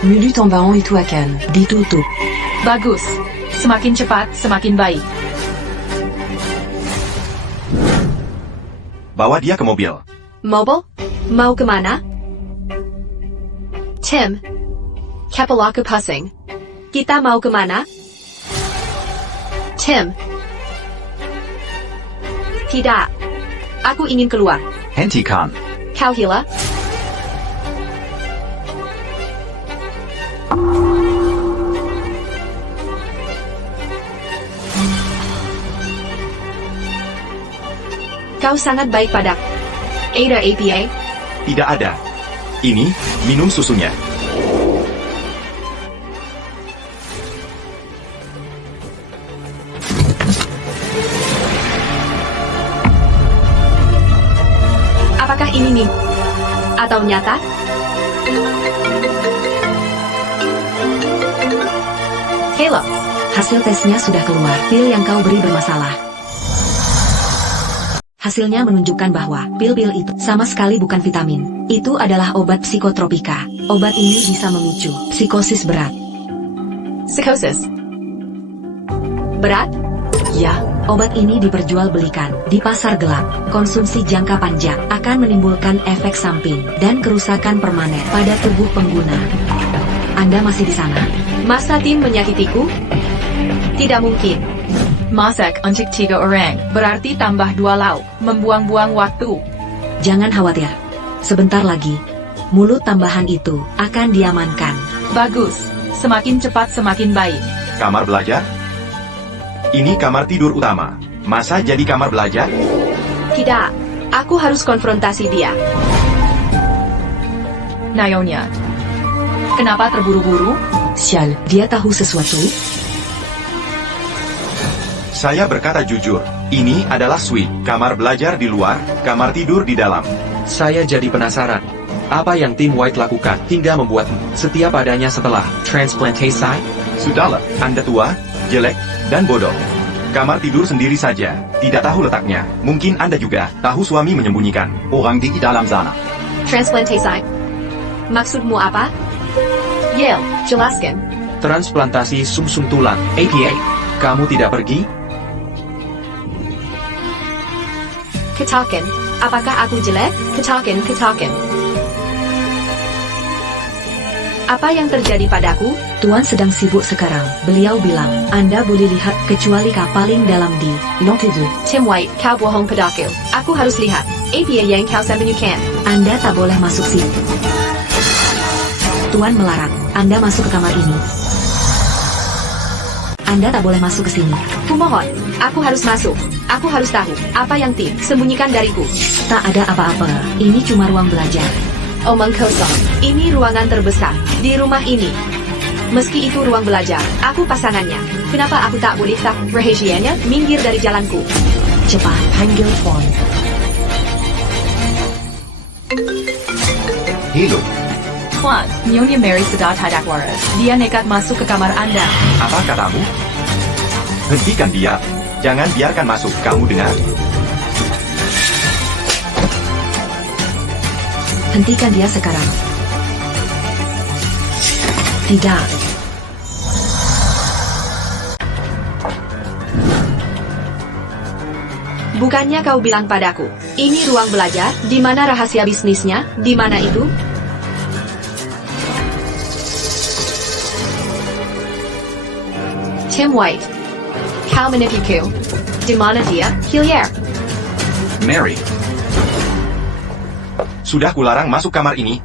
Menu Tambahan itu akan ditutup. Bagus. Semakin cepat, semakin baik. Bawa dia ke mobil. Mobile? Mau kemana? Tim. Kepala aku pusing. Kita mau kemana? Tim. Tidak. Aku ingin keluar. Hentikan. Kau gila? Kau sangat baik padaku. Ada APA? Tidak ada. Ini, minum susunya. Apakah ini mimpi? Atau nyata? Hello. Hasil tesnya sudah keluar. Pil yang kau beri bermasalah. Hasilnya menunjukkan bahwa pil-pil itu sama sekali bukan vitamin. Itu adalah obat psikotropika. Obat ini bisa memicu psikosis berat. Psikosis. Berat? Ya, obat ini diperjualbelikan di pasar gelap. Konsumsi jangka panjang akan menimbulkan efek samping dan kerusakan permanen pada tubuh pengguna. Anda masih di sana? Masa tim menyakitiku? Tidak mungkin. Masak untuk 3 orang, berarti tambah 2 lauk, membuang-buang waktu. Jangan khawatir. Sebentar lagi, mulut tambahan itu akan diamankan. Bagus. Semakin cepat semakin baik. Kamar belajar? Ini kamar tidur utama. Masa jadi kamar belajar? Tidak. Aku harus konfrontasi dia. Naonya. Kenapa terburu-buru? Sial, dia tahu sesuatu? Saya berkata jujur, ini adalah suite, kamar belajar di luar, kamar tidur di dalam. Saya jadi penasaran. Apa yang tim White lakukan hingga membuatmu setia padanya setelah transplantasi? Sudahlah, Anda tua, jelek, dan bodoh. Kamar tidur sendiri saja, tidak tahu letaknya. Mungkin Anda juga tahu suami menyembunyikan orang di dalam sana. Transplantasi? Maksudmu apa? Yale, jelaskan. Transplantasi sumsum tulang, APA. Kamu tidak pergi? Katakan, apakah aku jelek? Katakan. Apa yang terjadi padaku? Tuan sedang sibuk sekarang. Beliau bilang, Anda boleh lihat kecuali kau paling dalam di Lontidu. Tim White, kau bohong padaku. Aku harus lihat. APA yang kau sembunyikan. Anda tak boleh masuk sini. Tuan melarang Anda masuk ke kamar ini. Anda tak boleh masuk ke sini. Kumohon, aku harus masuk. Aku harus tahu apa yang tim sembunyikan dariku. Tak ada apa-apa. Ini cuma ruang belajar. Omong kosong. Ini ruangan terbesar di rumah ini. Meski itu ruang belajar, aku pasangannya. Kenapa aku tak boleh tahu rahasianya? Minggir dari jalanku. Cepat, panggil phone. Halo, Tuan, Nyonya Mary sudah tidak waras. Dia nekat masuk ke kamar Anda. apa katamu? Hentikan dia. Jangan biarkan masuk, kamu dengar? Hentikan dia sekarang. Tidak. Bukannya kau bilang padaku, ini ruang belajar, di mana rahasia bisnisnya, di mana itu? Tim White. Kau menipuku. Di mana dia, Hillier? Mary. Sudah kularang masuk kamar ini.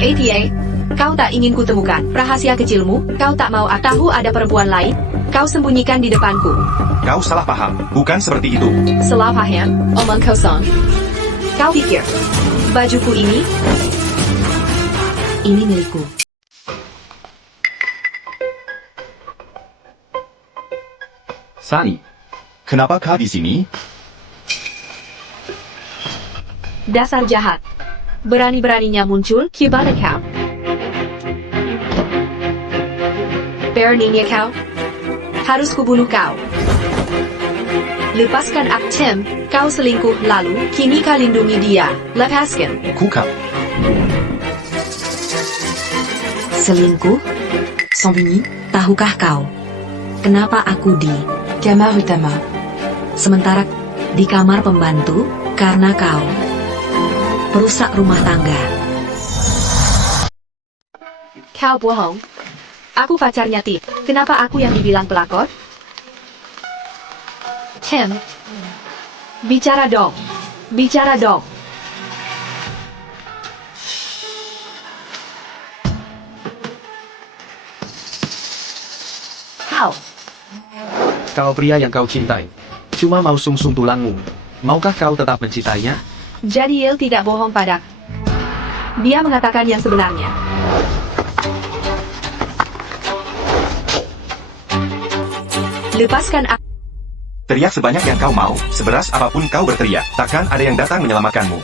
ATA, kau tak ingin kutemukan rahasia kecilmu, kau tak mau tahu ada perempuan lain, kau sembunyikan di depanku. Kau salah paham, bukan seperti itu. Salah paham, omong kosong. Kau pikir, bajuku ini, Ini milikku. Sunny, kenapa kau di sini? dasar jahat. Berani-beraninya muncul, gimana kau? Beraninya kau? Harus kubunuh kau. Lepaskan aku, Tim, kau selingkuh lalu, kini kau lindungi dia, lepaskan. Kuka. Selingkuh? Sambuni, Tahukah kau? Kenapa aku di Kamar Utama. sementara di kamar pembantu? Karena kau perusak rumah tangga. Kau bohong. Aku pacarnya Tip. Kenapa aku yang dibilang pelakor? Tim. Bicara dong. Bicara dong. Kau. Kau pria yang kau cintai. Cuma mau sungsung tulangmu. Maukah kau tetap mencintainya? Jadi Il tidak bohong padaku. Dia mengatakan yang sebenarnya. Lepaskan aku. Teriak sebanyak yang kau mau, seberas apapun kau berteriak, takkan ada yang datang menyelamatkanmu.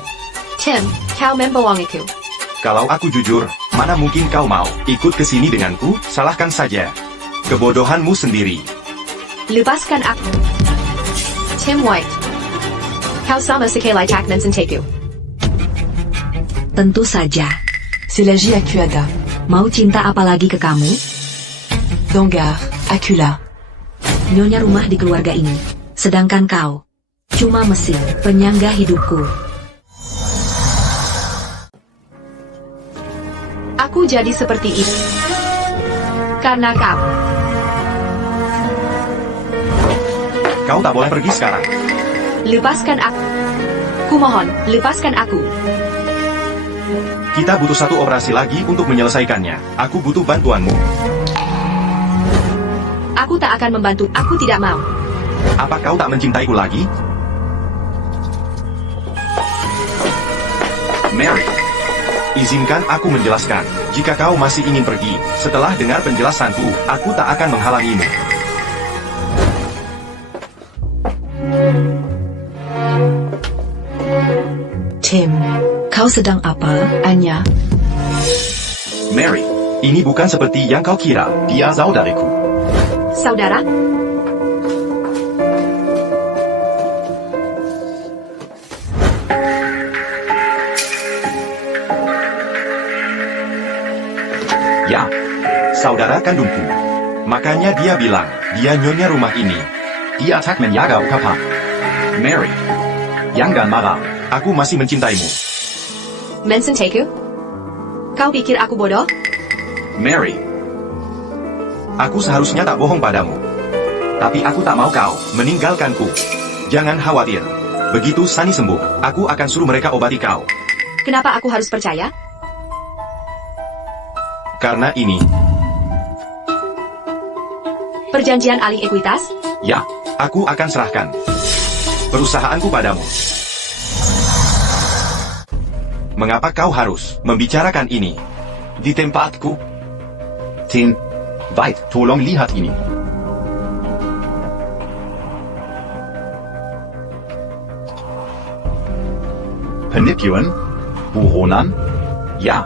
Tim, kau membohongiku. Kalau aku jujur, mana mungkin kau mau ikut ke sini denganku? Salahkan saja. Kebodohanmu sendiri. Lepaskan aku. Tim White. Kau sama sekali tak mencintai. Tentu saja. C'est la J. Acuada. Mau cinta apa lagi ke kamu? Dangar, Acula. Nyonya rumah di keluarga ini. Sedangkan kau cuma mesin penyangga hidupku. Aku jadi seperti ini. Karena kau. Kau tak boleh pergi sekarang. Lepaskan aku. Kumohon, lepaskan aku. Kita butuh satu operasi lagi untuk menyelesaikannya. Aku butuh bantuanmu. Aku tak akan membantu. Aku tidak mau. Apa kau tak mencintaiku lagi? Mary, izinkan aku menjelaskan. Jika kau masih ingin pergi, setelah dengar penjelasanku, aku tak akan menghalangimu. Tim, kau sedang apa? Anya, Mary, ini bukan seperti yang kau kira. Dia saudariku. Saudara? Ya, saudara kandungku. Makanya dia bilang, dia nyonya rumah ini. Dia tak menjaga papa. Mary, jangan marah. Aku masih mencintaimu. Mencintaiku? Kau pikir aku bodoh? Mary, aku seharusnya tak bohong padamu. Tapi aku tak mau kau meninggalkanku. Jangan khawatir. Begitu Sunny sembuh, aku akan suruh mereka obati kau. Kenapa aku harus percaya? Karena ini, Perjanjian alih ekuitas? ya, aku akan serahkan perusahaanku padamu. Mengapa kau harus membicarakan ini di tempatku? Tim, White, tolong lihat ini. Penipuan? Buronan? Ya.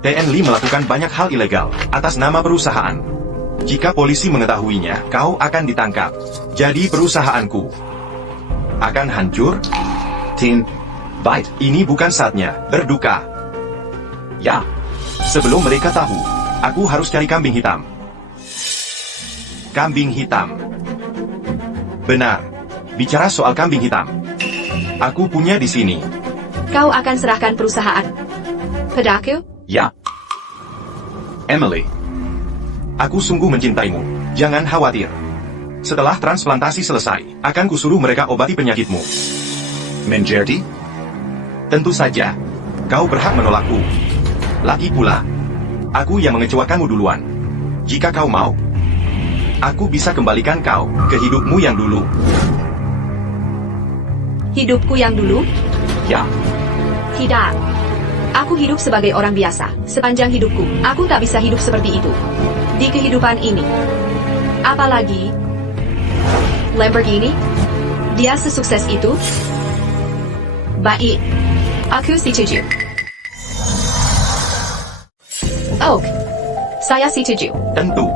TN Lee melakukan banyak hal ilegal atas nama perusahaan. Jika polisi mengetahuinya, kau akan ditangkap. Jadi perusahaanku akan hancur. Tim, White, ini bukan saatnya berduka. Ya, sebelum mereka tahu, aku harus cari kambing hitam. Kambing hitam. Benar. Bicara soal kambing hitam. Aku punya di sini. Kau akan serahkan perusahaan padaku? Ya. Emily. Aku sungguh mencintaimu. Jangan khawatir. Setelah transplantasi selesai, akan kusuruh mereka obati penyakitmu. Menjadi? Tentu saja. Kau berhak menolakku. Lagi pula, aku yang mengecewakanmu duluan. Jika kau mau, aku bisa kembalikan kau ke hidupmu yang dulu. Hidupku yang dulu? Ya. Tidak. Aku hidup sebagai orang biasa. Sepanjang hidupku, aku tak bisa hidup seperti itu. Di kehidupan ini. Apalagi Lamborghini? Dia sesukses itu? Baik. Aku setuju. Oak. Saya setuju. Tentu.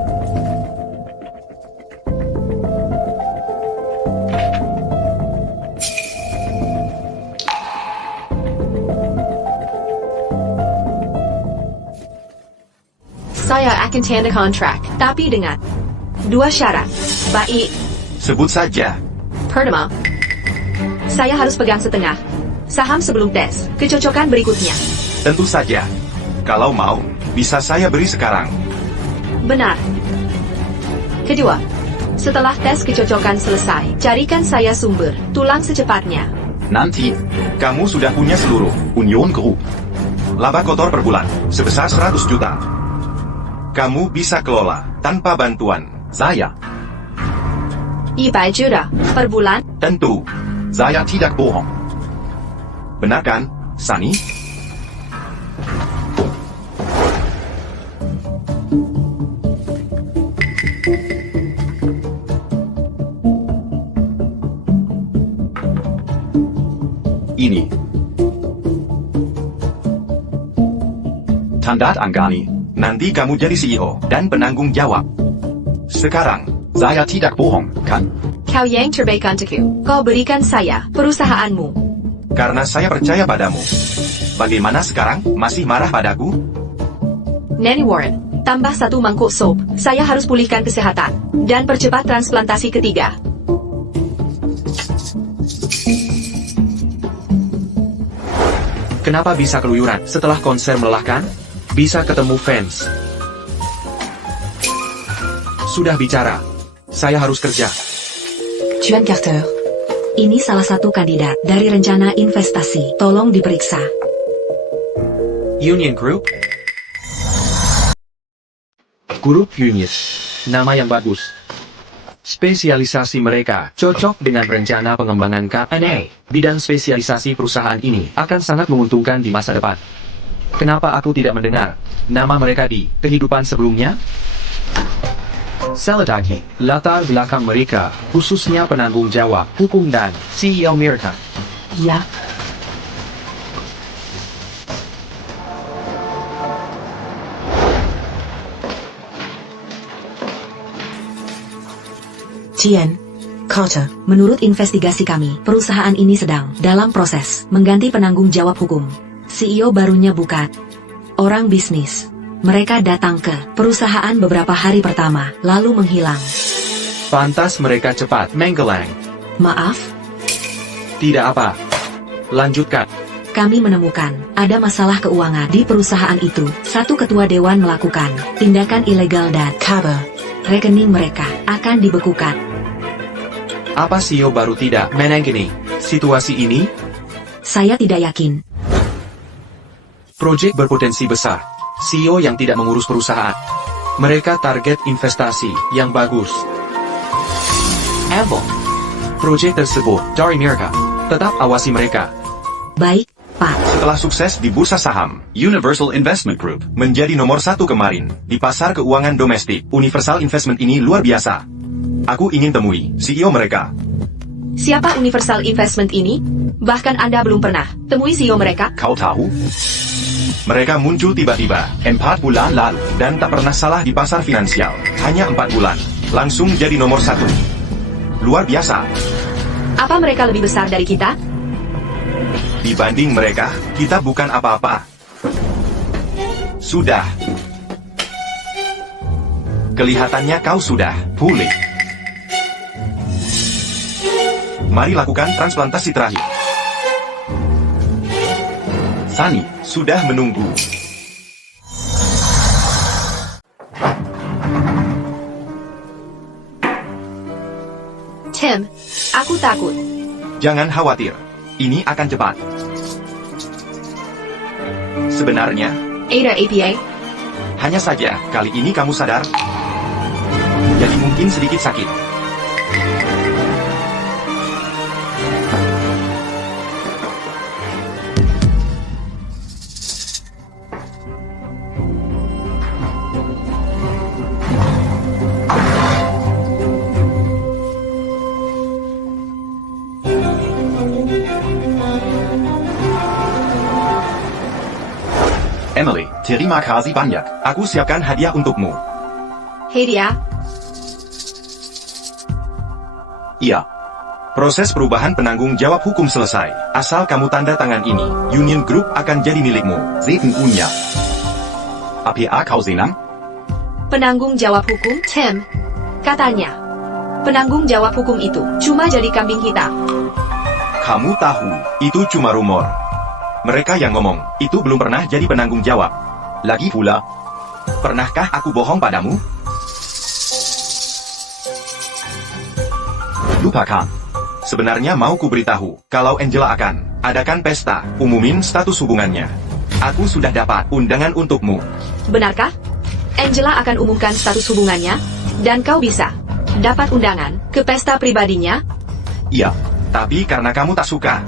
Saya akan tanda kontrak, tapi dengan 2 syarat. Baik. Sebut saja. Pertama, saya harus pegang setengah saham sebelum tes kecocokan berikutnya. Tentu saja. Kalau mau, bisa saya beri sekarang. Benar. Kedua, setelah tes kecocokan selesai, carikan saya sumber tulang secepatnya. Nanti, kamu sudah punya seluruh Union Group. Laba kotor per bulan, sebesar 100 juta. Kamu bisa kelola tanpa bantuan saya. 100 juta per bulan? Tentu, saya tidak bohong. Benar kan, Sunny? Ini. Tandatangani. Nanti kamu jadi CEO dan penanggung jawab. Sekarang, saya tidak bohong, kan? Kau yang terbaik untukku. Kau berikan saya perusahaanmu. Karena saya percaya padamu. Bagaimana sekarang? Masih marah padaku? Nanny Warren, tambah 1 mangkuk sup. Saya harus pulihkan kesehatan dan percepat transplantasi ketiga. Kenapa bisa keluyuran setelah konser melelahkan? Bisa ketemu fans. Sudah bicara. Saya harus kerja. Juan Carter. Ini salah satu kandidat dari rencana investasi. Tolong diperiksa. Union Group? Grup Union. Nama yang bagus. Spesialisasi mereka cocok dengan rencana pengembangan K&A. Bidang spesialisasi perusahaan ini akan sangat menguntungkan di masa depan. Kenapa aku tidak mendengar nama mereka di kehidupan sebelumnya? Saladaki, latar belakang mereka, khususnya penanggung jawab, hukum dan CEO mereka. Ya. Jian, Carter, menurut investigasi kami, perusahaan ini sedang dalam proses mengganti penanggung jawab hukum. CEO barunya bukan orang bisnis. Mereka datang ke perusahaan beberapa hari pertama, lalu menghilang. Pantas mereka cepat menggelang. Maaf, Tidak apa. Lanjutkan. kami menemukan ada masalah keuangan di perusahaan itu. Satu ketua dewan melakukan tindakan ilegal dan Kabar. rekening mereka akan dibekukan. Apa CEO baru tidak menangani situasi ini? Saya tidak yakin. Proyek berpotensi besar. CEO yang tidak mengurus perusahaan. Mereka target investasi yang bagus. Apple. Proyek tersebut dari mereka. Tetap awasi mereka. Baik, Pak. Setelah sukses di bursa saham, Universal Investment Group menjadi nomor 1 kemarin di pasar keuangan domestik. Universal Investment ini luar biasa. Aku ingin temui CEO mereka. Siapa Universal Investment ini? Bahkan Anda belum pernah temui CEO mereka? Kau tahu? Mereka muncul tiba-tiba 4 bulan lalu dan tak pernah salah di pasar finansial. Hanya 4 bulan, langsung jadi nomor 1. Luar biasa. Apa mereka lebih besar dari kita? Dibanding mereka, kita bukan apa-apa. Sudah. Kelihatannya kau sudah pulih. Mari lakukan transplantasi terakhir. Sunny sudah menunggu. Tim, aku takut. Jangan khawatir, ini akan cepat. Sebenarnya, Ada APA? hanya saja kali ini kamu sadar. Jadi mungkin sedikit sakit. Emily, terima kasih banyak. Aku siapkan hadiah untukmu. Hadiah? Iya. Proses perubahan penanggung jawab hukum selesai. Asal kamu tanda tangan ini, Union Group akan jadi milikmu. Sepenuhnya. Apa kau senang? Penanggung jawab hukum? Tim, katanya. Penanggung jawab hukum itu cuma jadi kambing hitam. Kamu tahu, itu cuma rumor. Mereka yang ngomong, itu belum pernah jadi penanggung jawab. Lagi pula, pernahkah aku bohong padamu? Lupakan. Sebenarnya mau ku beritahu, kalau Angela akan adakan pesta, umumin status hubungannya. Aku sudah dapat undangan untukmu. Benarkah? Angela akan umumkan status hubungannya, dan kau bisa dapat undangan ke pesta pribadinya? Iya, tapi karena kamu tak suka,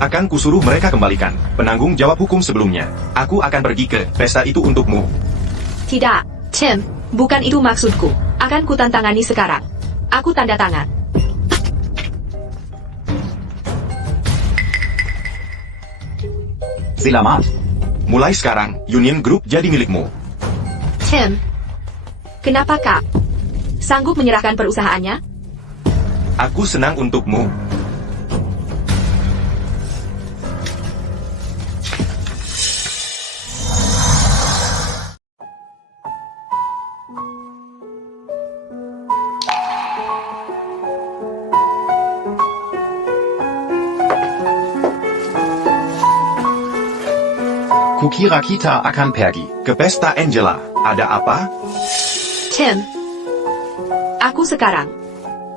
akan kusuruh mereka kembalikan penanggung jawab hukum sebelumnya. Aku akan pergi ke pesta itu untukmu. Tidak, Tim, bukan itu maksudku. Akan kutantangani sekarang. Aku tanda tangan. Selamat. Mulai sekarang, Union Group jadi milikmu. Tim, kenapa kau sanggup menyerahkan perusahaannya? Aku senang untukmu. Kukira kita akan pergi ke pesta Angela. Ada apa? Tim, aku sekarang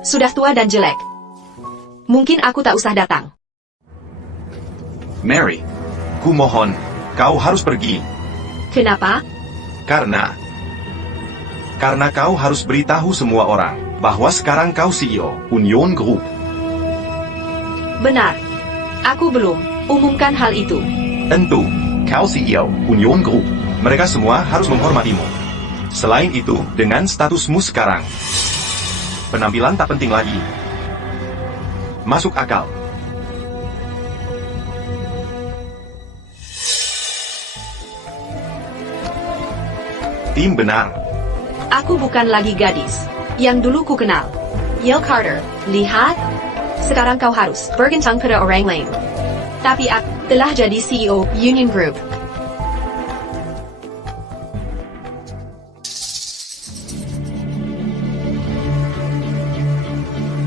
sudah tua dan jelek. Mungkin aku tak usah datang. Mary, kumohon, kau harus pergi. Kenapa? Karena kau harus beritahu semua orang bahwa sekarang kau CEO Union Group. Benar. Aku belum umumkan hal itu. Tentu, kau CEO Union Group. Mereka semua harus menghormatimu. Selain itu, dengan statusmu sekarang, penampilan tak penting lagi. Masuk akal. Tim benar. Aku bukan lagi gadis yang dulu ku kenal. Yale Carter, lihat. Sekarang kau harus bergantang pada orang lain. Tapi aku telah jadi CEO Union Group.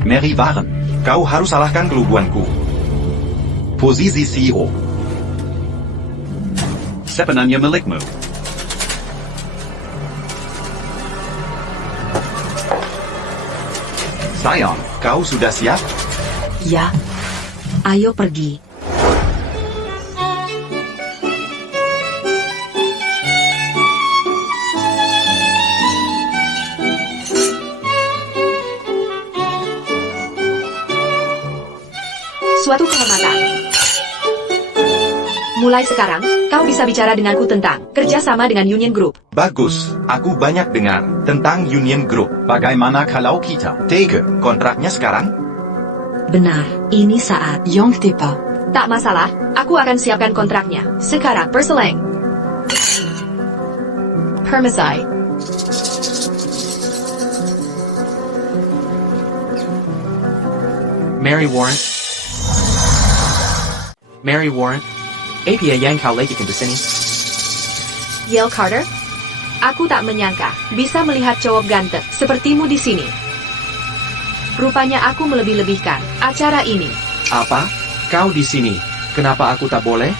Mary Warren, kau harus salahkan keluguanku. Posisi CEO. Sebenarnya milikmu. Sayang, kau sudah siap? Ya. Ayo pergi. Suatu kehormatan. Mulai sekarang, kau bisa bicara denganku tentang kerjasama dengan Union Group. Bagus, aku banyak dengar tentang Union Group. Bagaimana kalau kita take kontraknya sekarang? Benar, ini saat. Yang tepat. Tak masalah, aku akan siapkan kontraknya. Sekarang, Perseleng. Permisai. Mary Warren. Mary Warren. APA yang kau lakukan di sini. Yale Carter? Aku tak menyangka bisa melihat cowok ganteng sepertimu di sini. Rupanya aku melebih-lebihkan acara ini. Apa? Kau di sini. Kenapa aku tak boleh?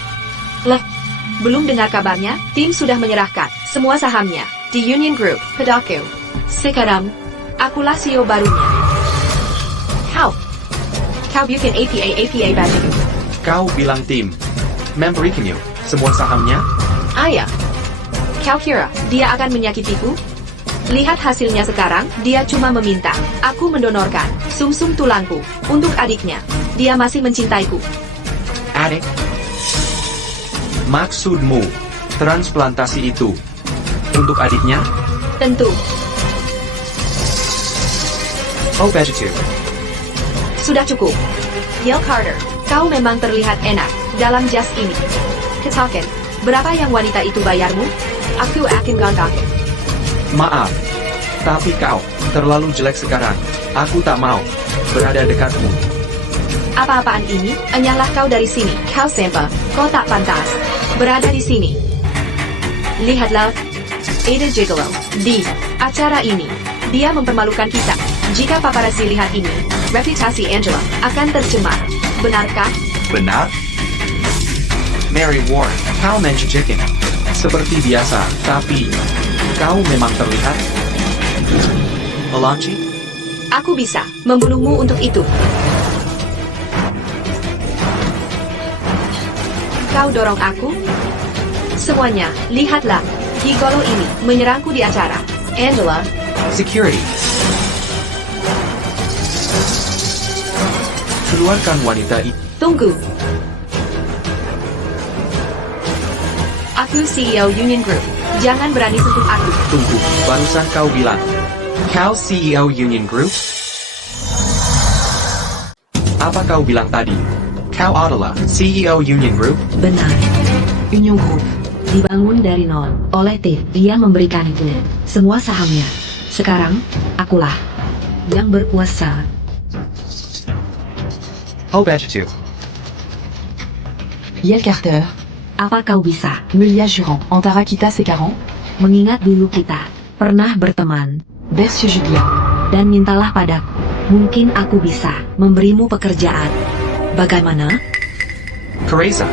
Belum dengar kabarnya, tim sudah menyerahkan semua sahamnya di Union Group, Padaku. Sekarang, akulah CEO barunya. Kau bukan APA bagiku. Kau bilang tim memberikan semua sahamnya? Ayah, kau kira dia akan menyakitiku? Lihat hasilnya sekarang, dia cuma meminta aku mendonorkan sumsum tulangku untuk adiknya. Dia masih mencintaiku. Adik? Maksudmu, transplantasi itu untuk adiknya? Tentu, Oh, begitu. sudah cukup. Neil Carter, kau memang terlihat enak dalam jas ini. Katakan, berapa yang wanita itu bayarmu? Aku akan gandakan. Maaf, tapi kau terlalu jelek sekarang. Aku tak mau berada dekatmu. Apa-apaan ini? Enyahlah kau dari sini. Kau sempa, kau tak pantas berada di sini. Lihatlah, Ada Gigolo di acara ini. Dia mempermalukan kita. Jika paparazzi lihat ini, reputasi Angela akan tercemar. Benarkah? Benar? Mary Warren, kau mencucikin. Seperti biasa, tapi kau memang terlihat melanci. Aku bisa membunuhmu untuk itu. Kau dorong aku? Semuanya, lihatlah. Gigolo ini menyerangku di acara. Angela, Security. Keluarkan wanita itu. tunggu. Aku CEO Union Group. Jangan berani sentuh aku. Tunggu, barusan kau bilang kau CEO Union Group? Apa kau bilang tadi? Kau adalah CEO Union Group? Benar. Union Group. Dibangun dari nol oleh Tiff. Dia memberikanku semua sahamnya. Sekarang, akulah yang berkuasa. Oh, begitu. Yel Carter. Apa kau bisa Mulia Jurand. Antara kita sekarang. mengingat dulu kita pernah berteman Bercieux Julia. dan mintalah padaku. Mungkin aku bisa memberimu pekerjaan. Bagaimana? Teresa,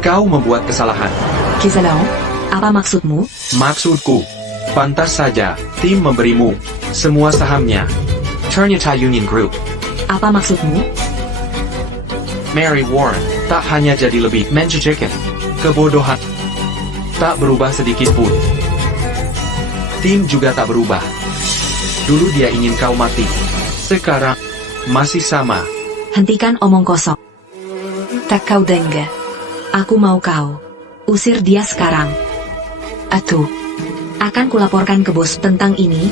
kau membuat kesalahan. Kezalao. Apa maksudmu? Maksudku, pantas saja tim memberimu semua sahamnya. Ternyata Union Group. Apa maksudmu? Mary Warren tak hanya jadi lebih mencucikan. Kebodohan tak berubah sedikit pun. Tim juga tak berubah. Dulu dia ingin kau mati. Sekarang masih sama. Hentikan omong kosong. Tak kau dengue. Aku mau kau usir dia sekarang. Atau. Akan kulaporkan ke bos tentang ini.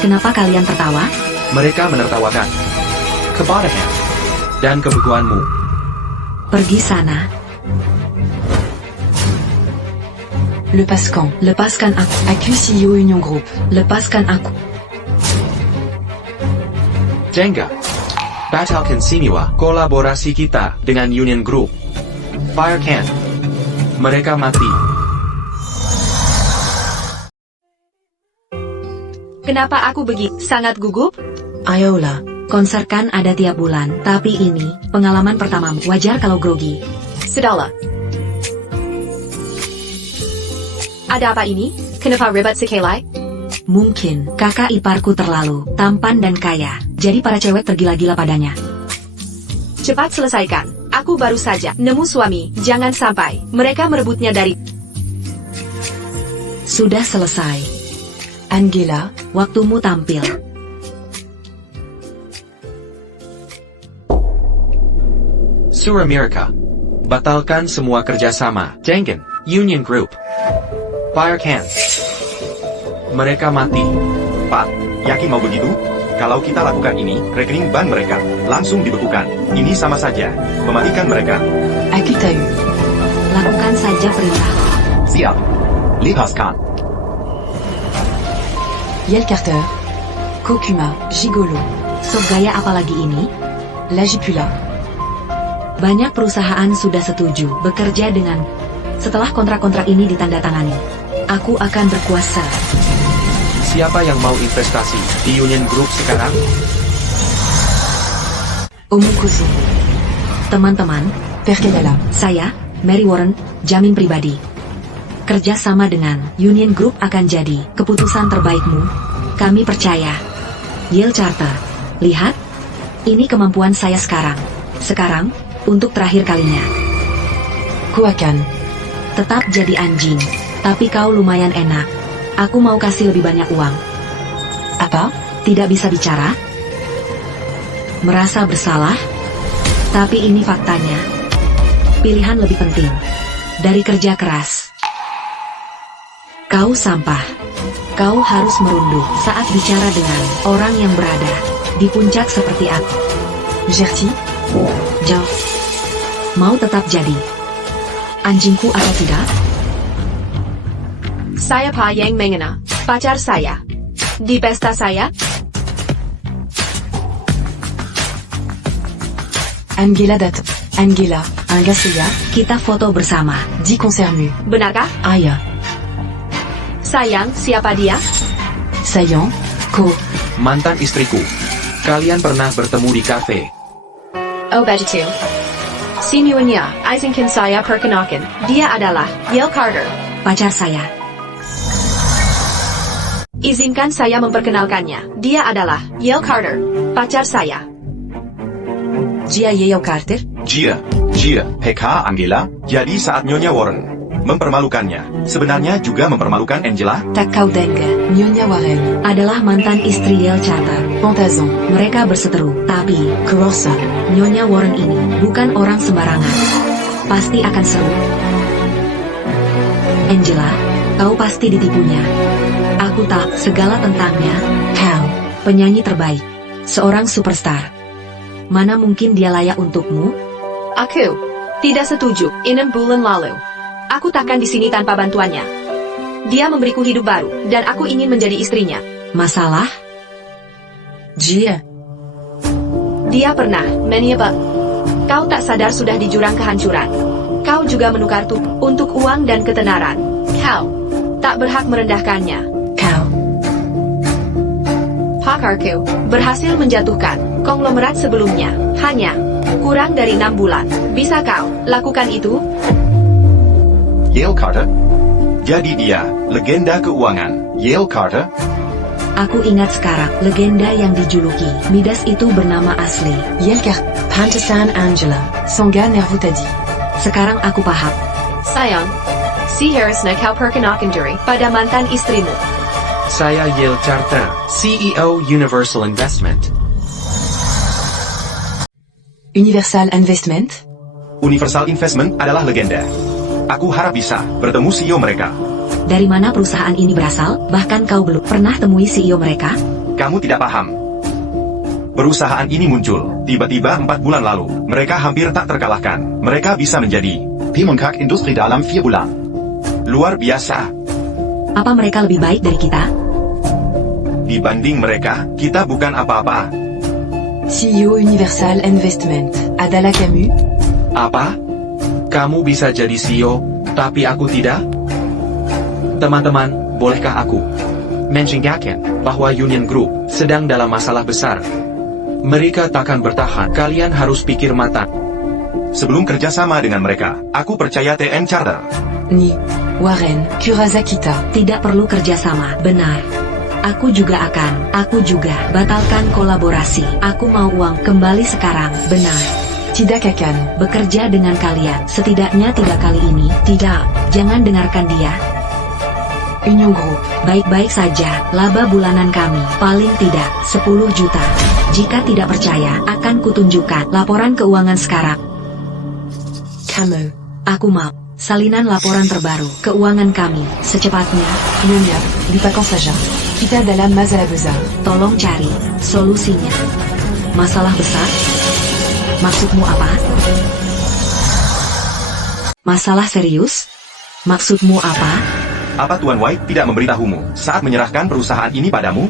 Kenapa kalian tertawa? Mereka menertawakan kebodohan dan kebegoanmu. Pergi sana. Lepaskan. Lepaskan aku. Aku CEO Union Group. Lepaskan aku. Jenga, batalkan semua kolaborasi kita dengan Union Group. Firecan. Mereka mati. Kenapa aku begitu sangat gugup? Ayolah, konser kan ada tiap bulan, tapi ini pengalaman pertamamu. Wajar kalau grogi. Sudahlah. Ada apa ini? Kenapa ribet sekali? Mungkin kakak iparku terlalu tampan dan kaya, jadi para cewek tergila-gila padanya. Cepat selesaikan. Aku baru saja nemu suami. Jangan sampai mereka merebutnya dari... Sudah selesai. Angela. Waktumu tampil. Suramirka. Batalkan semua kerjasama. Jengen, Union Group. Firecan. Mereka mati. Pak, yakin mau begitu? Kalau kita lakukan ini, rekening bank mereka langsung dibekukan. Ini sama saja mematikan mereka. Aku tahu. Lakukan saja perintah. Siap. Lepaskan. Yel Carter. Kokuma. Gigolo. Sok gaya apalagi ini? Lagipula. Banyak perusahaan sudah setuju bekerja dengan. Setelah kontrak-kontrak ini ditandatangani, aku akan berkuasa. Siapa yang mau investasi di Union Group sekarang? Omukoso. Teman-teman, Perkenala. saya, Mary Warren, jamin pribadi. Kerja sama dengan Union Group akan jadi keputusan terbaikmu. Kami percaya. Yale Charter. Lihat, ini kemampuan saya sekarang. Sekarang, untuk terakhir kalinya. Koakan. Tetap jadi anjing. Tapi kau lumayan enak. Aku mau kasih lebih banyak uang. Apa? Tidak bisa bicara? Merasa bersalah? Tapi ini faktanya. Pilihan lebih penting. Dari kerja keras. Kau sampah. Kau harus merunduk saat bicara dengan orang yang berada di puncak seperti aku. Gertie. Jauh. Mau tetap jadi anjingku atau tidak? Saya Pa Yang Mengena, pacar saya. Di pesta saya, Angela Dat. Angela. Angaseya. Kita foto bersama. 10 concerts mus. benarkah? Aya. Sayang, siapa dia? Saillant. Ko. Mantan istriku. Kalian pernah bertemu di kafe. Oh begitu. Sinuanya, izinkan saya perkenalkan. Dia adalah Yale Carter. Pacar saya. Izinkan saya memperkenalkannya. Dia adalah Yale Carter, pacar saya. Gia Yale Carter. Gia, PK Angela, jadi saat Nyonya Warren mempermalukannya, sebenarnya juga mempermalukan Angela. Takaudenga. Nyonya Warren. Adalah mantan istri Yale Charter. Pantazon. Mereka berseteru, tapi Corsa. Nyonya Warren ini bukan orang sembarangan. Pasti akan seru. Angela, kau pasti ditipunya. Aku tak segala tentangnya. Kau. Penyanyi terbaik. Seorang superstar. Mana mungkin dia layak untukmu? Aku tidak setuju. 6 bulan lalu, aku takkan di sini tanpa bantuannya. Dia memberiku hidup baru, dan aku ingin menjadi istrinya. Masalah? Gia. Dia pernah menyebab. Kau tak sadar sudah di jurang kehancuran. Kau juga menukar tubuh untuk uang dan ketenaran. Kau tak berhak merendahkannya. Kau. Pakarku berhasil menjatuhkan konglomerat sebelumnya. Hanya kurang dari 6 bulan. Bisa kau lakukan itu? Yale Carter? Jadi dia, legenda keuangan. Yale Carter? Aku ingat sekarang, legenda yang dijuluki Midas itu bernama asli. Yale Carter. Pantesan Angela. Sangga Nervo tadi. Sekarang aku paham. Sayang, si Harrisnya kau perkenalkan diri pada mantan istrimu. Saya Yale Charter, CEO Universal Investment. Universal Investment. Universal Investment adalah legenda. Aku harap bisa bertemu CEO mereka. Dari mana perusahaan ini berasal? Bahkan kau belum pernah temui CEO mereka? Kamu tidak paham. Perusahaan ini muncul, tiba-tiba 4 bulan lalu. Mereka hampir tak terkalahkan. Mereka bisa menjadi Pimunkak Industri dalam 4 bulan. Luar biasa. Apa mereka lebih baik dari kita? Dibanding mereka, kita bukan apa-apa. CEO Universal Investment. Adala Camus. Apa? Kamu bisa jadi CEO, tapi aku tidak? Teman-teman, bolehkah aku menjengkelkan bahwa Union Group sedang dalam masalah besar? Mereka takkan bertahan. Kalian harus pikir matang. Sebelum kerjasama dengan mereka, aku percaya TN Charter. Ni. Warren. Kurazakita. Tidak perlu kerjasama, benar. Aku juga batalkan kolaborasi. Aku mau uang kembali sekarang, benar. Tidak akan. Bekerja dengan kalian, setidaknya 3 kali ini. Tidak, jangan dengarkan dia. Union Group. Baik-baik saja, laba bulanan kami, paling tidak, 10 juta. Jika tidak percaya, akan kutunjukkan laporan keuangan sekarang. Camel. Aku mau salinan laporan terbaru keuangan kami, secepatnya. Nyonya. Lipakan saja. Kita dalam masalah besar. Tolong cari solusinya. Masalah besar? Maksudmu apa? Masalah serius? Maksudmu apa? Apa Tuan White tidak memberitahumu saat menyerahkan perusahaan ini padamu?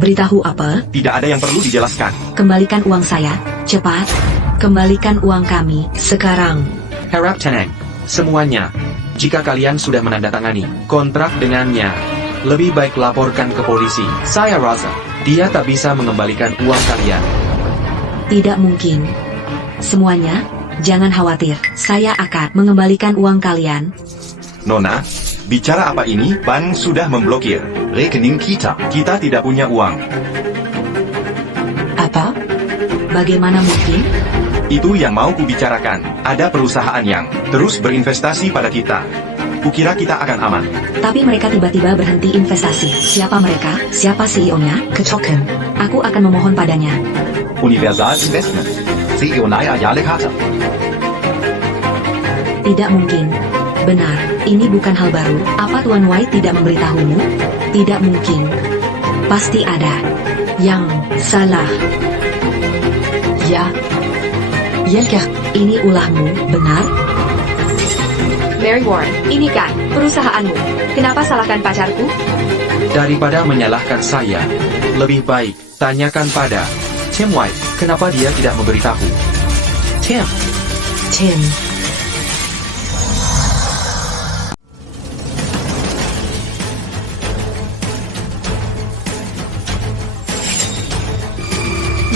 Beritahu apa? Tidak ada yang perlu dijelaskan. Kembalikan uang saya, cepat. Kembalikan uang kami, sekarang. Harap tenang, semuanya. Jika kalian sudah menandatangani kontrak dengannya, lebih baik laporkan ke polisi. Saya rasa, dia tak bisa mengembalikan uang kalian. Tidak mungkin. Semuanya, jangan khawatir. Saya akan mengembalikan uang kalian. Nona, bicara apa ini? Bank sudah memblokir rekening kita. Kita tidak punya uang. Apa? Bagaimana mungkin? Itu yang mau kubicarakan. Ada perusahaan yang terus berinvestasi pada kita. Kukira kita akan aman. Tapi mereka tiba-tiba berhenti investasi. Siapa mereka? Siapa CEO-nya? Ketoken. Aku akan memohon padanya. Universal Investment. CEO Naya Yale Carter. Tidak mungkin. Benar, ini bukan hal baru. Apa Tuan White tidak memberitahumu? Tidak mungkin. Pasti ada yang salah. Ya. Yelker. Ini ulahmu, benar? Mary Warren, ini kan perusahaanmu. Kenapa salahkan pacarku? Daripada menyalahkan saya, lebih baik tanyakan pada Tim White, kenapa dia tidak memberitahu. Tim, Tim.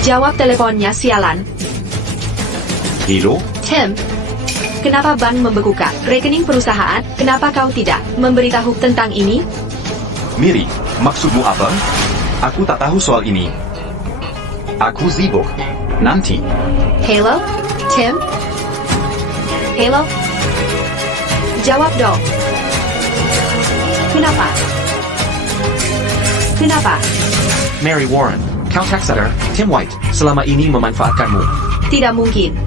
Jawab teleponnya, sialan. Halo? Tim, kenapa bank membekukan rekening perusahaan? Kenapa kau tidak memberitahu tentang ini? Miri, maksudmu apa? Aku tak tahu soal ini. Aku sibuk. Nanti. Halo? Tim? Halo? Jawab dong. Kenapa? Kenapa? Mary Warren, kau tak sadar, Tim White, selama ini memanfaatkanmu. Tidak mungkin.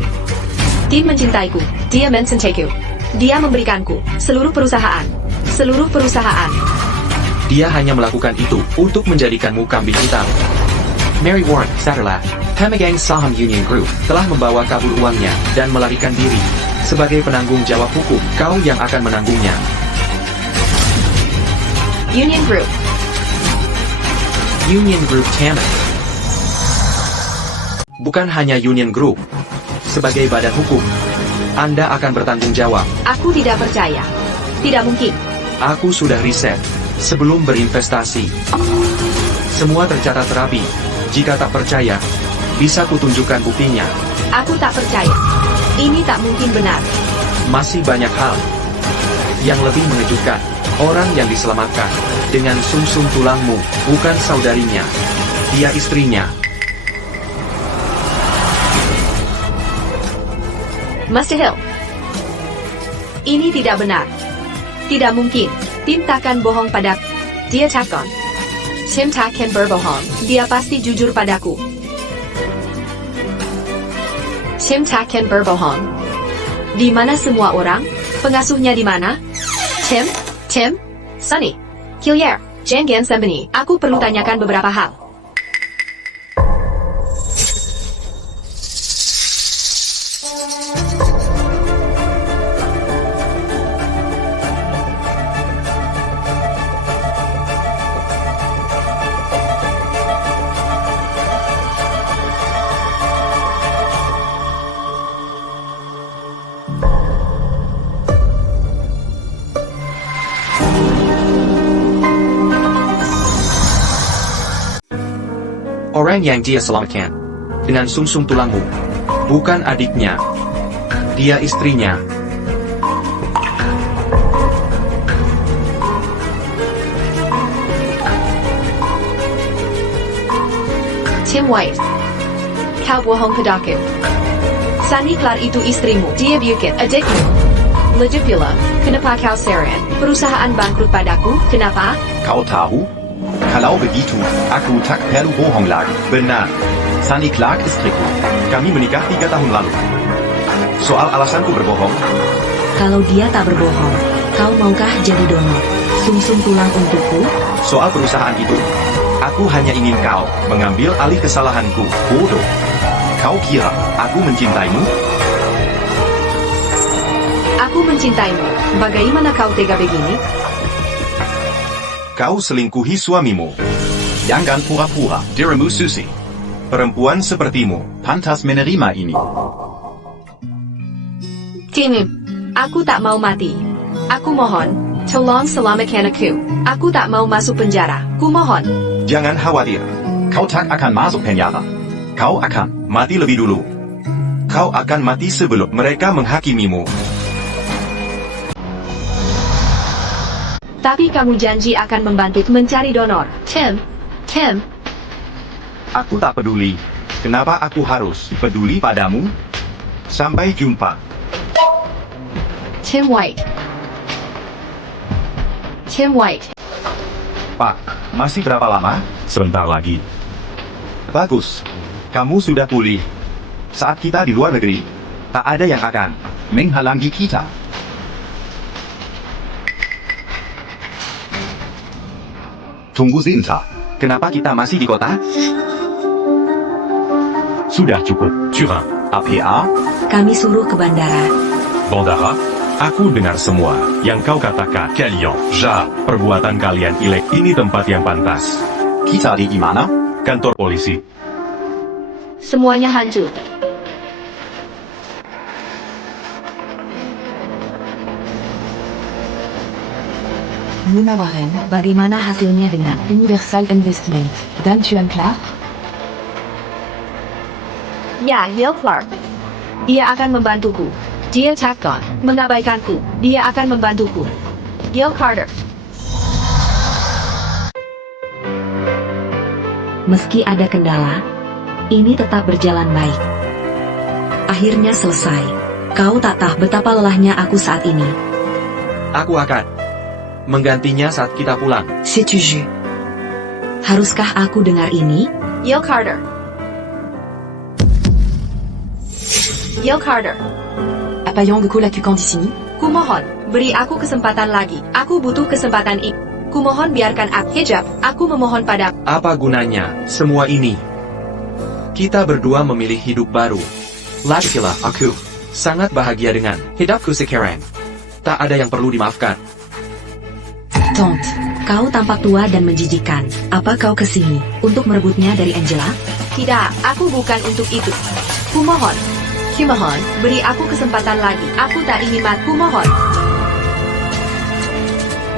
Tim mencintaiku. Dia mencintaiku. Dia memberikanku seluruh perusahaan. Seluruh perusahaan. Dia hanya melakukan itu untuk menjadikanmu kambing hitam. Mary Warren, sadarlah, pemegang saham Union Group telah membawa kabur uangnya dan melarikan diri. Sebagai penanggung jawab hukum, kau yang akan menanggungnya. Union Group. Union Group Taman. Bukan hanya Union Group. Sebagai badan hukum, Anda akan bertanggung jawab. Aku tidak percaya. Tidak mungkin. Aku sudah riset sebelum berinvestasi. Semua tercatat rapi. Jika tak percaya, bisa kutunjukkan buktinya. Aku tak percaya. Ini tak mungkin benar. Masih banyak hal yang lebih mengejutkan. Orang yang diselamatkan dengan sumsum tulangmu bukan saudarinya. Dia istrinya. Master Hill. Ini tidak benar. Tidak mungkin. Tim takkan bohong pada. Dia takkan. Tim takkan berbohong. Dia pasti jujur padaku. Tim takkan berbohong. Di mana semua orang? Pengasuhnya di mana? Tim? Tim? Sunny? Killier? Jangan sembunyi. Aku perlu tanyakan beberapa hal. Orang yang dia selamatkan dengan sumsum tulangmu bukan adiknya. Dia istrinya. Tim White. Kau bohong padaku. Sunny Clark itu istrimu. Dia bukan adikmu. Lagi pula, kenapa kau saran perusahaan bangkrut padaku? Kenapa? Kau tahu? Kalau begitu, aku tak perlu bohong lagi. Benar. Sunny Clark istriku. Kami menikah 3 tahun lalu. Soal alasanku berbohong, Kalau dia tak berbohong, kau maukah jadi donor? Sumsum tulang untukku? soal perusahaan itu, aku hanya ingin kau mengambil alih kesalahanku. Bodoh. Kau kira aku mencintaimu? Aku mencintaimu. Bagaimana kau tega begini? Kau selingkuhi suamimu. Jangan pura-pura. Dirimu Susi. Perempuan sepertimu Pantas menerima ini. Tim, aku tak mau mati. Aku mohon, tolong selamatkan aku. Aku tak mau masuk penjara. Ku mohon. jangan khawatir. Kau tak akan masuk penjara. Kau akan mati lebih dulu. Kau akan mati sebelum mereka menghakimimu. Tapi kamu janji akan membantu mencari donor. Tim. Aku tak peduli. Kenapa aku harus peduli padamu? Sampai jumpa. Tim White. Pak, masih berapa lama? Sebentar lagi. Bagus. Kamu sudah pulih. Saat kita di luar negeri, tak ada yang akan menghalangi kita. Tunggu sebentar. Kenapa kita masih di kota? Sudah cukup. Turin. APA? Kami suruh ke bandara. Bandara? Aku dengar semua yang kau katakan. Kalian, perbuatan kalian ini tempat yang pantas. Kita di mana? Kantor polisi. Semuanya hancur. Luna Warren, Bagaimana hasilnya dengan Universal Investment. Dan Tuan Clark? Ya, Neil Clark. Dia akan membantuku. Dia takkan mengabaikanku. Dia akan membantuku. Gil Carter. Meski ada kendala, ini tetap berjalan baik. Akhirnya selesai. Kau tak tahu betapa lelahnya aku saat ini. Aku akan menggantinya saat kita pulang. C'est jus. Haruskah aku dengar ini? Gil Carter. Appayant la Cucandicini? Kumohon, beri aku kesempatan lagi. Aku butuh kesempatan ini. Kumohon biarkan aku hijab. Aku memohon pada. Apa gunanya semua ini? Kita berdua memilih hidup baru. Lagipula aku sangat bahagia dengan hidupku sekarang. Tak ada yang perlu dimaafkan. Tante. Kau tampak tua dan menjijikan. Apa kau kesini untuk merebutnya dari Angela? Tidak, aku bukan untuk itu. Kumohon, beri aku kesempatan lagi. Aku tak ingin mati.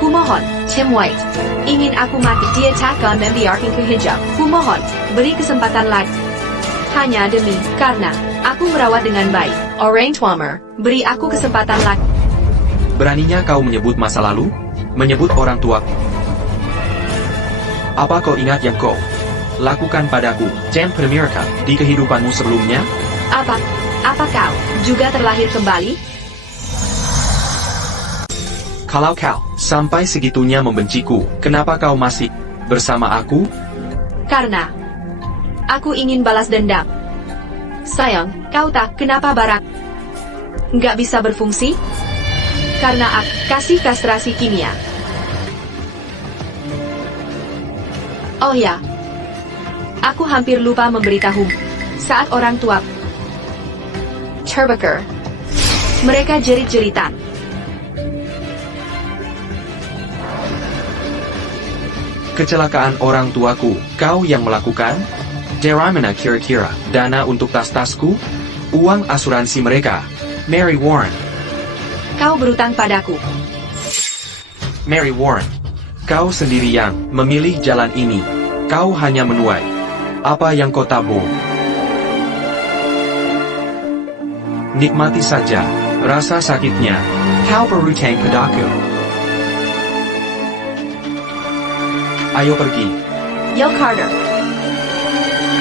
Kumohon, Tim White. Ingin aku mati. Dia takkan membiarkan ku hijab. Kumohon, beri kesempatan lagi. Hanya karena aku merawat dengan baik. Orang Twamer, beri aku kesempatan lagi. Beraninya kau menyebut masa lalu? Menyebut orang tua? Apa kau ingat yang kau lakukan padaku, Jam Premierka, di kehidupanmu sebelumnya? Apa kau juga terlahir kembali? Kalau kau sampai segitunya membenciku, kenapa kau masih bersama aku? Karena aku ingin balas dendam. Sayang, kau tak kenapa barang nggak bisa berfungsi? Karena aku kasih kastrasi kimia. Oh ya, aku hampir lupa memberitahu. Saat orang tua Terbaker, mereka jerit-jeritan. Kecelakaan orang tuaku, kau yang melakukan? Dari mana kira-kira dana untuk tas-tasku? Uang asuransi mereka. Mary Warren. Kau berutang padaku. Mary Warren. Kau sendiri yang memilih jalan ini. Kau hanya menuai apa yang kau tabung. Nikmati saja rasa sakitnya. Kau berutang padaku. Ayo pergi. Gil Carter.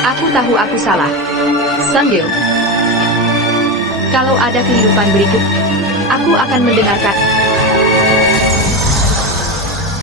Aku tahu aku salah. Sungguh. Kalau ada kehidupan berikut, aku akan mendengarkan.